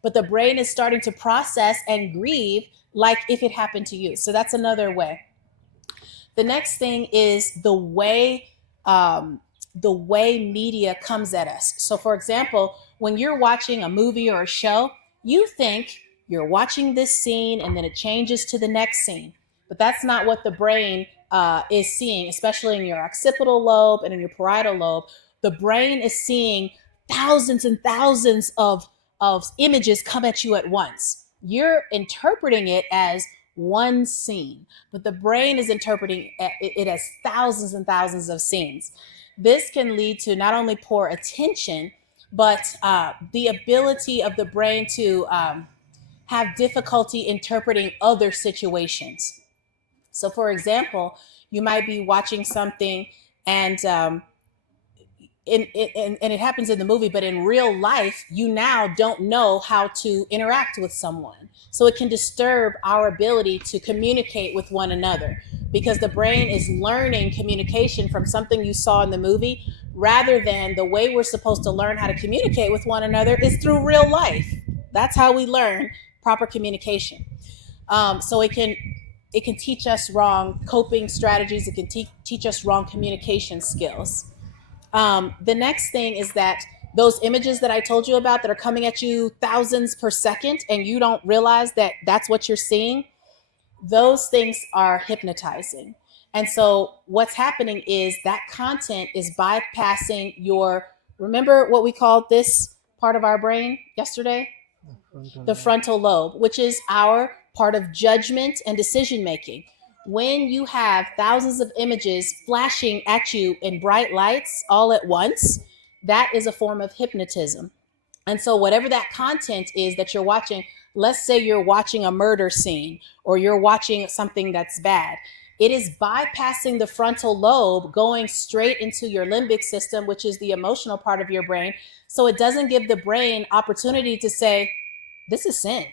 But the brain is starting to process and grieve like if it happened to you. So that's another way. The next thing is the way media comes at us. So for example, when you're watching a movie or a show, you think you're watching this scene and then it changes to the next scene. But that's not what the brain is seeing, especially in your occipital lobe and in your parietal lobe. The brain is seeing thousands and thousands of images come at you at once. You're interpreting it as one scene, but the brain is interpreting it as thousands and thousands of scenes. This can lead to not only poor attention, but the ability of the brain to have difficulty interpreting other situations. So for example, you might be watching something and it happens in the movie, but in real life, you now don't know how to interact with someone. So it can disturb our ability to communicate with one another because the brain is learning communication from something you saw in the movie, rather than the way we're supposed to learn how to communicate with one another is through real life. That's how we learn proper communication. So it can teach us wrong coping strategies. It can teach us wrong communication skills. The next thing is that those images that I told you about that are coming at you thousands per second and you don't realize that that's what you're seeing, those things are hypnotizing. And so what's happening is that content is bypassing your, remember what we called this part of our brain yesterday? The frontal lobe, which is our part of judgment and decision making. When you have thousands of images flashing at you in bright lights all at once, that is a form of hypnotism. And so whatever that content is that you're watching, let's say you're watching a murder scene or you're watching something that's bad, it is bypassing the frontal lobe, going straight into your limbic system, which is the emotional part of your brain. So it doesn't give the brain opportunity to say, this is sin,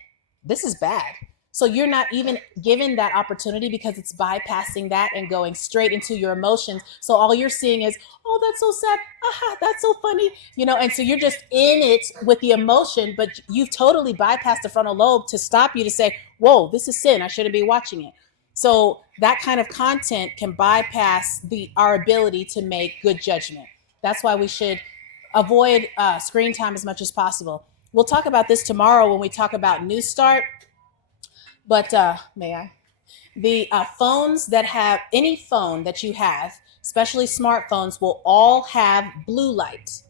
this is bad. So you're not even given that opportunity because it's bypassing that and going straight into your emotions. So all you're seeing is, oh, that's so sad. Aha, that's so funny. And so you're just in it with the emotion, but you've totally bypassed the frontal lobe to stop you to say, whoa, this is sin. I shouldn't be watching it. So that kind of content can bypass our ability to make good judgment. That's why we should avoid screen time as much as possible. We'll talk about this tomorrow when we talk about New Start. But may I? The phones that have any phone that you have, especially smartphones, will all have blue light.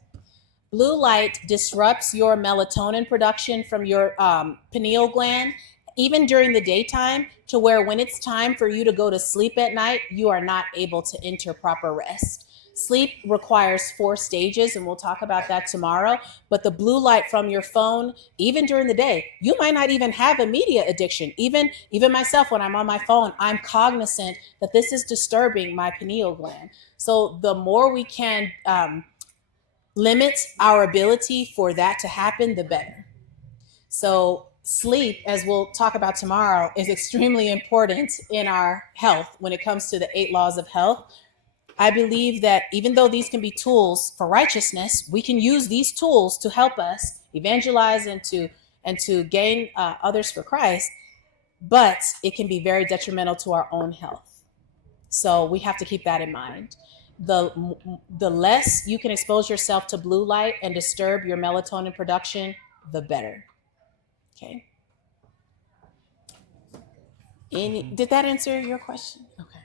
Blue light disrupts your melatonin production from your pineal gland, even during the daytime, to where when it's time for you to go to sleep at night, you are not able to enter proper rest. Sleep requires 4 stages, and we'll talk about that tomorrow. But the blue light from your phone, even during the day, you might not even have a media addiction. Even myself, when I'm on my phone, I'm cognizant that this is disturbing my pineal gland. So the more we can limit our ability for that to happen, the better. So sleep, as we'll talk about tomorrow, is extremely important in our health when it comes to the 8 laws of health. I believe that even though these can be tools for righteousness, we can use these tools to help us evangelize and to gain others for Christ, but it can be very detrimental to our own health. So we have to keep that in mind. The less you can expose yourself to blue light and disturb your melatonin production, the better. Okay. Did that answer your question? Okay.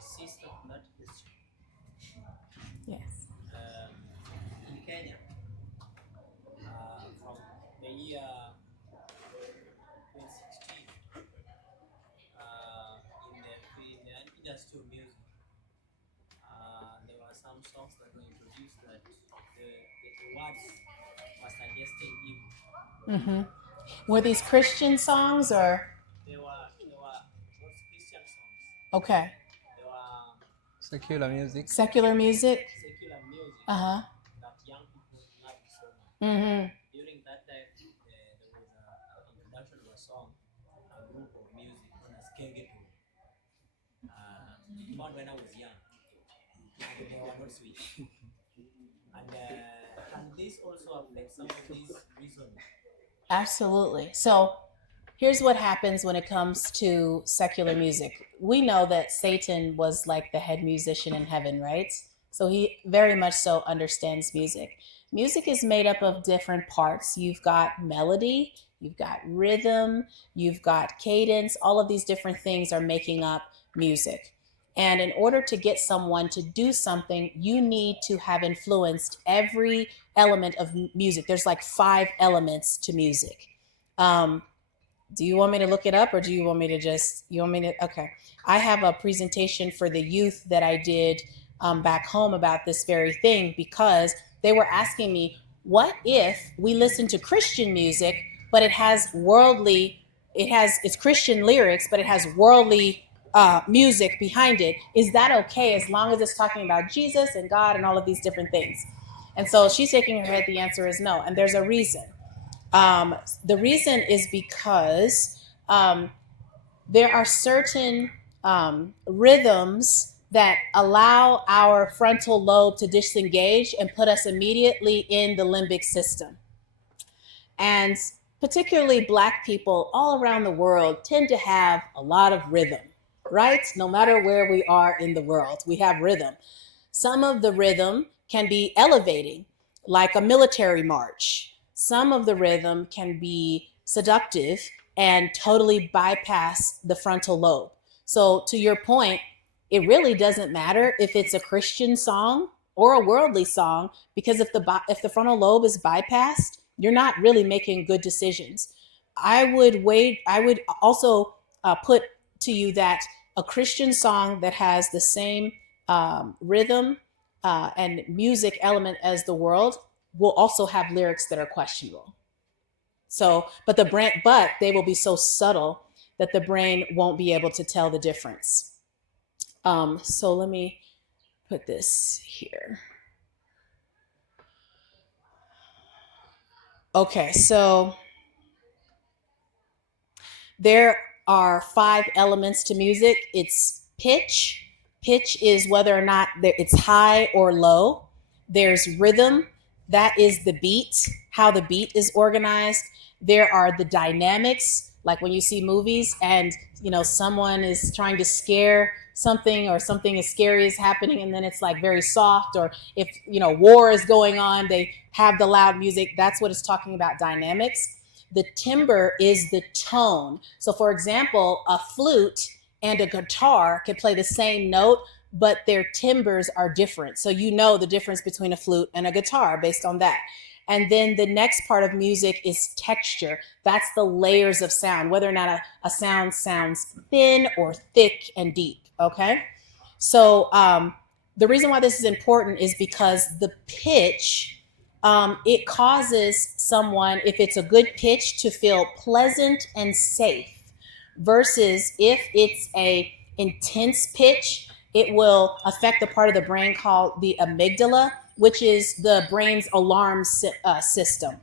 Sister, not Christian. Yes. In Kenya, from the year 2016, in the industry of music, there were some songs that were introduced that the words were suggesting evil. Mm-hmm. Were these Christian songs or? They were Christian songs. Okay. They were Secular music. Secular music. secular music Uh-huh. that young people love so much. Mm-hmm. During that time, there was an introduction of a song, a group of music known as Kengetu. Found when I was young. They were not sweet. And can this also affect some of these reasons? Absolutely. So here's what happens when it comes to secular music. We know that Satan was like the head musician in heaven, right? So he very much so understands music. Music is made up of different parts. You've got melody, you've got rhythm, you've got cadence. All of these different things are making up music. And in order to get someone to do something, you need to have influenced every element of music. There's like 5 elements to music. Do you want me to look it up, or do you want me to okay. I have a presentation for the youth that I did back home about this very thing, because they were asking me, what if we listen to Christian music, but it's Christian lyrics, but it has worldly music behind it? Is that okay as long as it's talking about Jesus and God and all of these different things? And so she's shaking her head. The answer is no. And there's a reason. The reason is because there are certain rhythms that allow our frontal lobe to disengage and put us immediately in the limbic system. And particularly Black people all around the world tend to have a lot of rhythm, right? No matter where we are in the world, we have rhythm. Some of the rhythm can be elevating, like a military march. Some of the rhythm can be seductive and totally bypass the frontal lobe. So to your point, it really doesn't matter if it's a Christian song or a worldly song, because if the frontal lobe is bypassed, you're not really making good decisions. I would also put to you that a Christian song that has the same rhythm and music element as the world will also have lyrics that are questionable. So, but they will be so subtle that the brain won't be able to tell the difference. So let me put this here. Okay, so There are 5 elements to music. It's pitch. Pitch is whether or not it's high or low. There's rhythm. That is the beat, how the beat is organized. There are the dynamics, like when you see movies and someone is trying to scare something, or something as scary is happening, and then it's like very soft. Or if war is going on, they have the loud music. That's what it's talking about, dynamics. The timbre is the tone. So for example, a flute and a guitar can play the same note, but their timbres are different. So the difference between a flute and a guitar based on that. And then the next part of music is texture. That's the layers of sound, whether or not a sound sounds thin or thick and deep, okay? So the reason why this is important is because the pitch, it causes someone, if it's a good pitch, to feel pleasant and safe, versus if it's a intense pitch, it will affect the part of the brain called the amygdala, which is the brain's alarm system.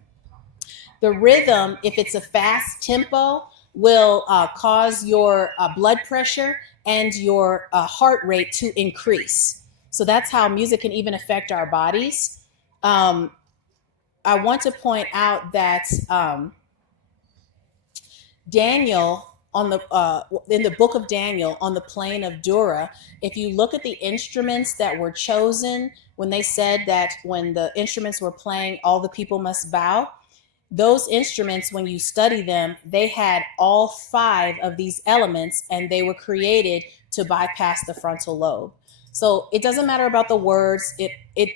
The rhythm, if it's a fast tempo, will cause your blood pressure and your heart rate to increase. So that's how music can even affect our bodies. I want to point out that Daniel, in the book of Daniel, on the plain of Dura, if you look at the instruments that were chosen, when they said that when the instruments were playing, all the people must bow, those instruments, when you study them, they had all 5 of these elements, and they were created to bypass the frontal lobe. So it doesn't matter about the words. It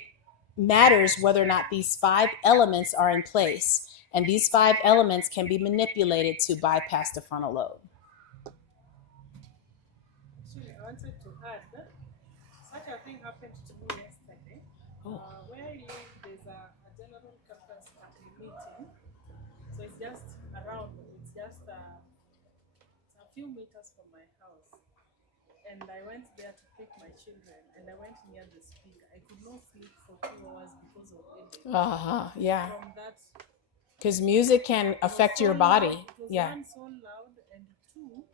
matters whether or not these 5 elements are in place. And these 5 elements can be manipulated to bypass the frontal lobe. Actually, I wanted to add that such a thing happened to me yesterday. Where I live, there's a general campus party meeting. So it's just around, it's just a few meters from my house. And I went there to pick my children, and I went near the speaker. I could not sleep for 2 hours because of it. Yeah. From that, because music can affect your body. It was Yeah. one, so loud, and 2,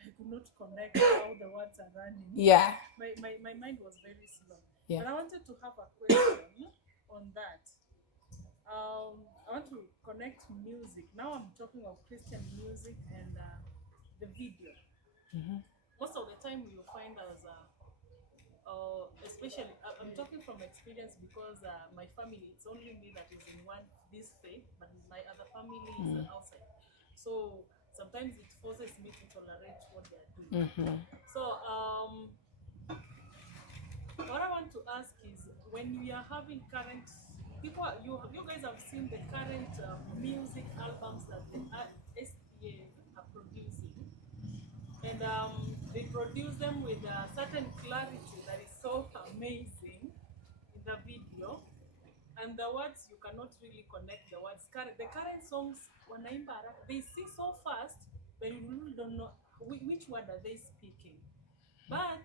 I could not connect how the words are running. Yeah. My mind was very slow. Yeah. But I wanted to have a question on that. I want to connect music. Now I'm talking of Christian music and the video. Mhm. Most of the time you find us, especially, I'm talking from experience because my family, it's only me that is in this faith, but my other family is outside. So sometimes it forces me to tolerate what they're doing. So what I want to ask is, when we are having current people, you guys have seen the current music albums that the SDA are producing, and they produce them with a certain clarity that is so amazing in the video, and the words, you cannot really connect the words. The current songs, wanaimba, they sing so fast that you really don't know which word are they speaking. But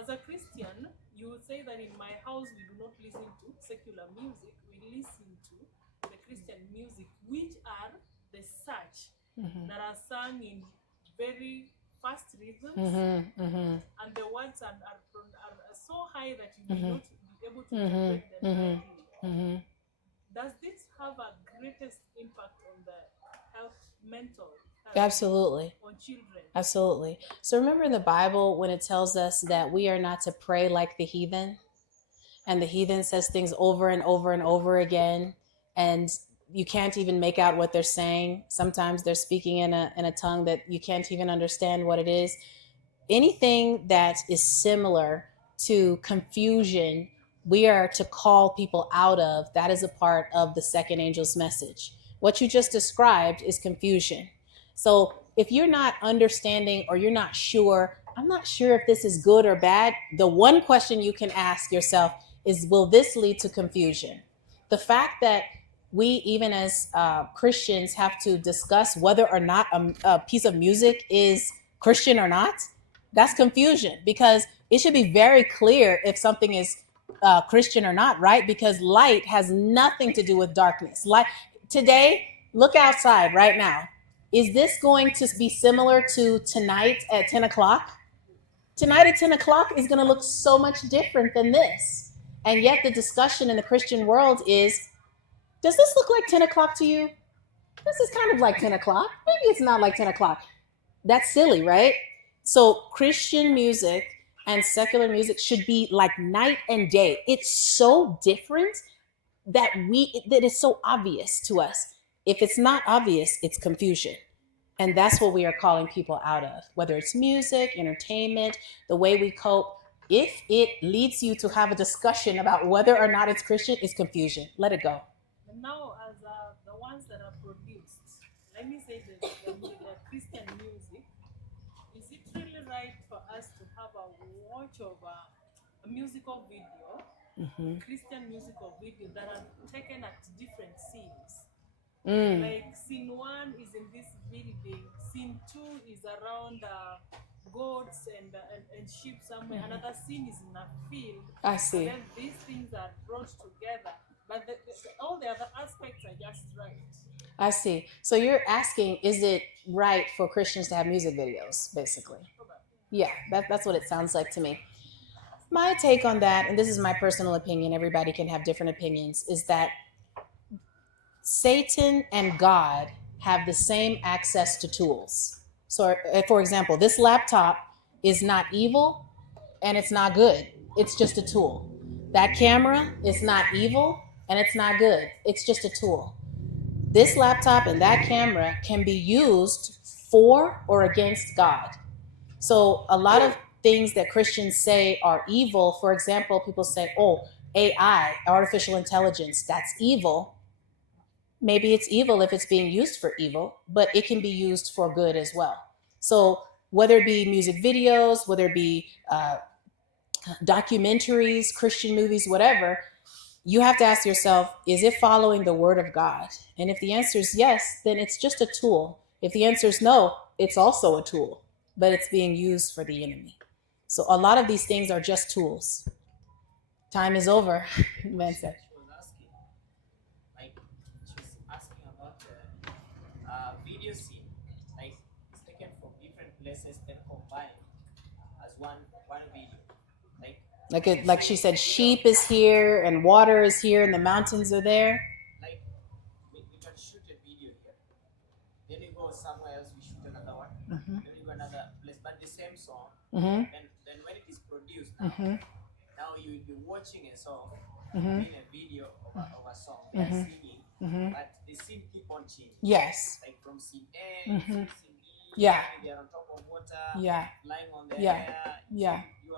as a Christian, you would say that in my house we do not listen to secular music, we listen to the Christian music, which are the such that are sung in very fast rhythms, and the words are so high that you will not be able to interpret them correctly. Does this have a greatest impact on the mental health Absolutely. on children? Absolutely. So remember in the Bible when it tells us that we are not to pray like the heathen, and the heathen says things over and over and over again, and you can't even make out what they're saying. Sometimes they're speaking in a tongue that you can't even understand what it is. Anything that is similar to confusion, we are to call people out of. That is a part of the second angel's message. What you just described is confusion. So if you're not understanding, or you're not sure, I'm not sure if this is good or bad, the one question you can ask yourself is, will this lead to confusion? The fact that we, even as Christians, have to discuss whether or not a piece of music is Christian or not, that's confusion, because it should be very clear if something is Christian or not, right? Because light has nothing to do with darkness. Light today, look outside right now. Is this going to be similar to tonight at 10 o'clock? Tonight at 10 o'clock is going to look so much different than this. And yet the discussion in the Christian world is, does this look like 10 o'clock to you? This is kind of like 10 o'clock. Maybe it's not like 10 o'clock. That's silly, right? So Christian music and secular music should be like night and day. It's so different that it's so obvious to us. If it's not obvious, it's confusion. And that's what we are calling people out of, whether it's music, entertainment, the way we cope. If it leads you to have a discussion about whether or not it's Christian, it's confusion. Let it go. And now, as the ones that are produced, let me say the Christian music, is it really right for us to have a watch of a musical video, Christian musical video that are taken at different scenes? Like scene 1 is in this building, scene 2 is around goats and sheep somewhere, another scene is in a field. I see. And then these things are brought together, but all the other aspects are just right. I see. So you're asking, is it right for Christians to have music videos, basically? Yeah, that's what it sounds like to me. My take on that, and this is my personal opinion, everybody can have different opinions, is that Satan and God have the same access to tools. So, for example, this laptop is not evil and it's not good. It's just a tool. That camera is not evil and it's not good. It's just a tool. This laptop and that camera can be used for or against God. So a lot of things that Christians say are evil, for example, people say, oh, AI, artificial intelligence, that's evil. Maybe it's evil if it's being used for evil, but it can be used for good as well. So whether it be music videos, whether it be documentaries, Christian movies, whatever, you have to ask yourself, is it following the word of God? And if the answer is yes, then it's just a tool. If the answer is no, it's also a tool, but it's being used for the enemy. So a lot of these things are just tools. Time is over. Man said. Video scene, like it's taken from different places and combined as one video. Like she said, sheep is here and water is here and the mountains are there. Like we can shoot a video here, then we go somewhere else, we shoot another one, then we go another place, but the same song. And then when it is produced now you will be watching a song, in a video of a song, they are singing, but the scene keep on changing. Yes. Like from scene A to scene E, Yeah. they are on top of water, Yeah. lying on the Yeah. air. Yeah. So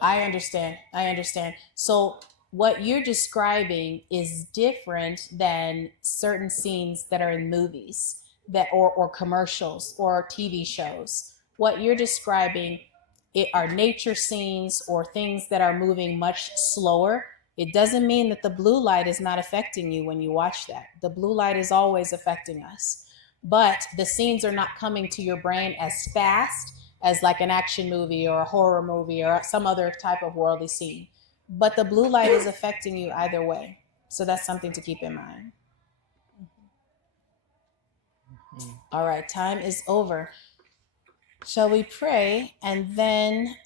I understand. So what you're describing is different than certain scenes that are in movies that or commercials or TV shows. What you're describing are nature scenes or things that are moving much slower. It doesn't mean that the blue light is not affecting you when you watch that. The blue light is always affecting us. But the scenes are not coming to your brain as fast as like an action movie or a horror movie or some other type of worldly scene. But the blue light is affecting you either way. So that's something to keep in mind. All right, time is over. Shall we pray? And then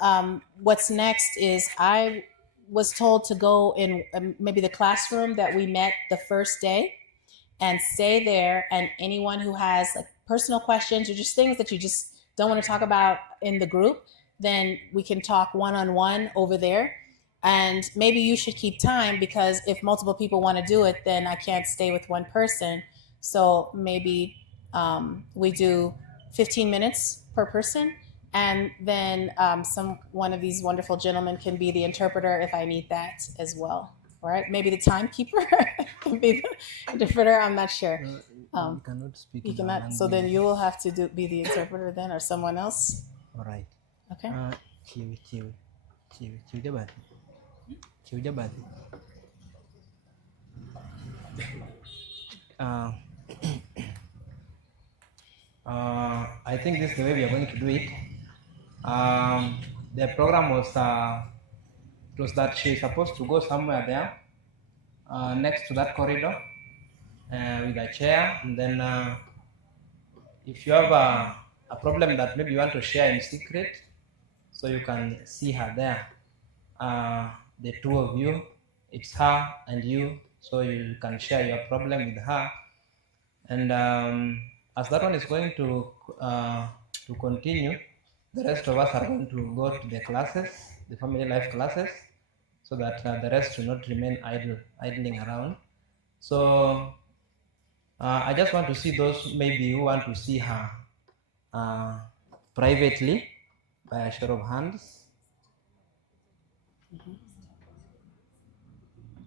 what's next is I was told to go in maybe the classroom that we met the first day and stay there. And anyone who has like personal questions or just things that you just don't want to talk about in the group, then we can talk one-on-one over there. And maybe you should keep time because if multiple people want to do it, then I can't stay with one person. So maybe we do 15 minutes per person. And then one of these wonderful gentlemen can be the interpreter if I need that as well. All right, maybe the timekeeper can be the interpreter. I'm not sure. You cannot speak. You in cannot. our So then language. you will have to be the interpreter then, or someone else. All right. Okay. Chiwi jabat. Chiwi jabat. I think this is the way we are going to do it. The program was that she's supposed to go somewhere there next to that corridor with a chair, and then if you have a problem that maybe you want to share in secret, so you can see her there. The two of you, it's her and you, so you can share your problem with her. And as that one is going to continue, the rest of us are going to go to the classes, the family life classes, so that the rest will not remain idling around. So I just want to see those maybe who want to see her privately by a show of hands.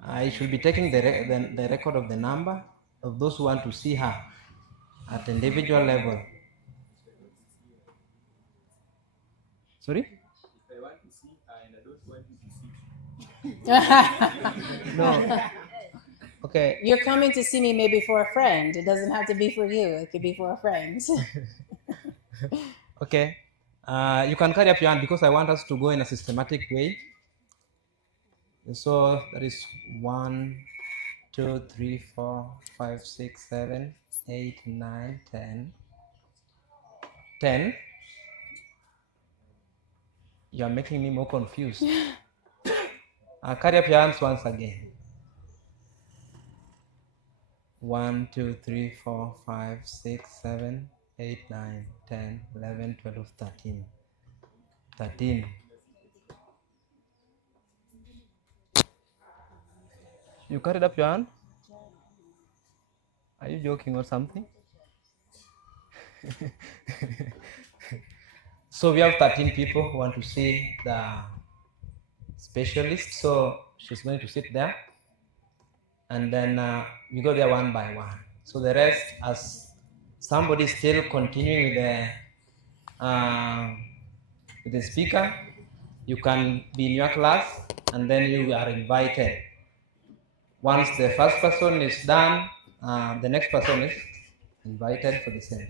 I should be taking the record of the number of those who want to see her at individual level. Sorry? If I want to see her and I don't want you to see. No. Okay. You're coming to see me maybe for a friend. It doesn't have to be for you. It could be for a friend. Okay. You can carry up your hand because I want us to go in a systematic way. So that is 1, 2, 3, 4, 5, 6, 7, 8, 9, 10. 10. You are making me more confused. Carry up your hands once again. 1, 2, 3, 4, 5, 6, 7, 8, 9, 10, 11, 12, 13. 13. You carried up your hand? Are you joking or something? So we have 13 people who want to see the specialist. So she's going to sit there. And then we go there one by one. So the rest, as somebody is still continuing with the speaker, you can be in your class and then you are invited. Once the first person is done, the next person is invited for the same.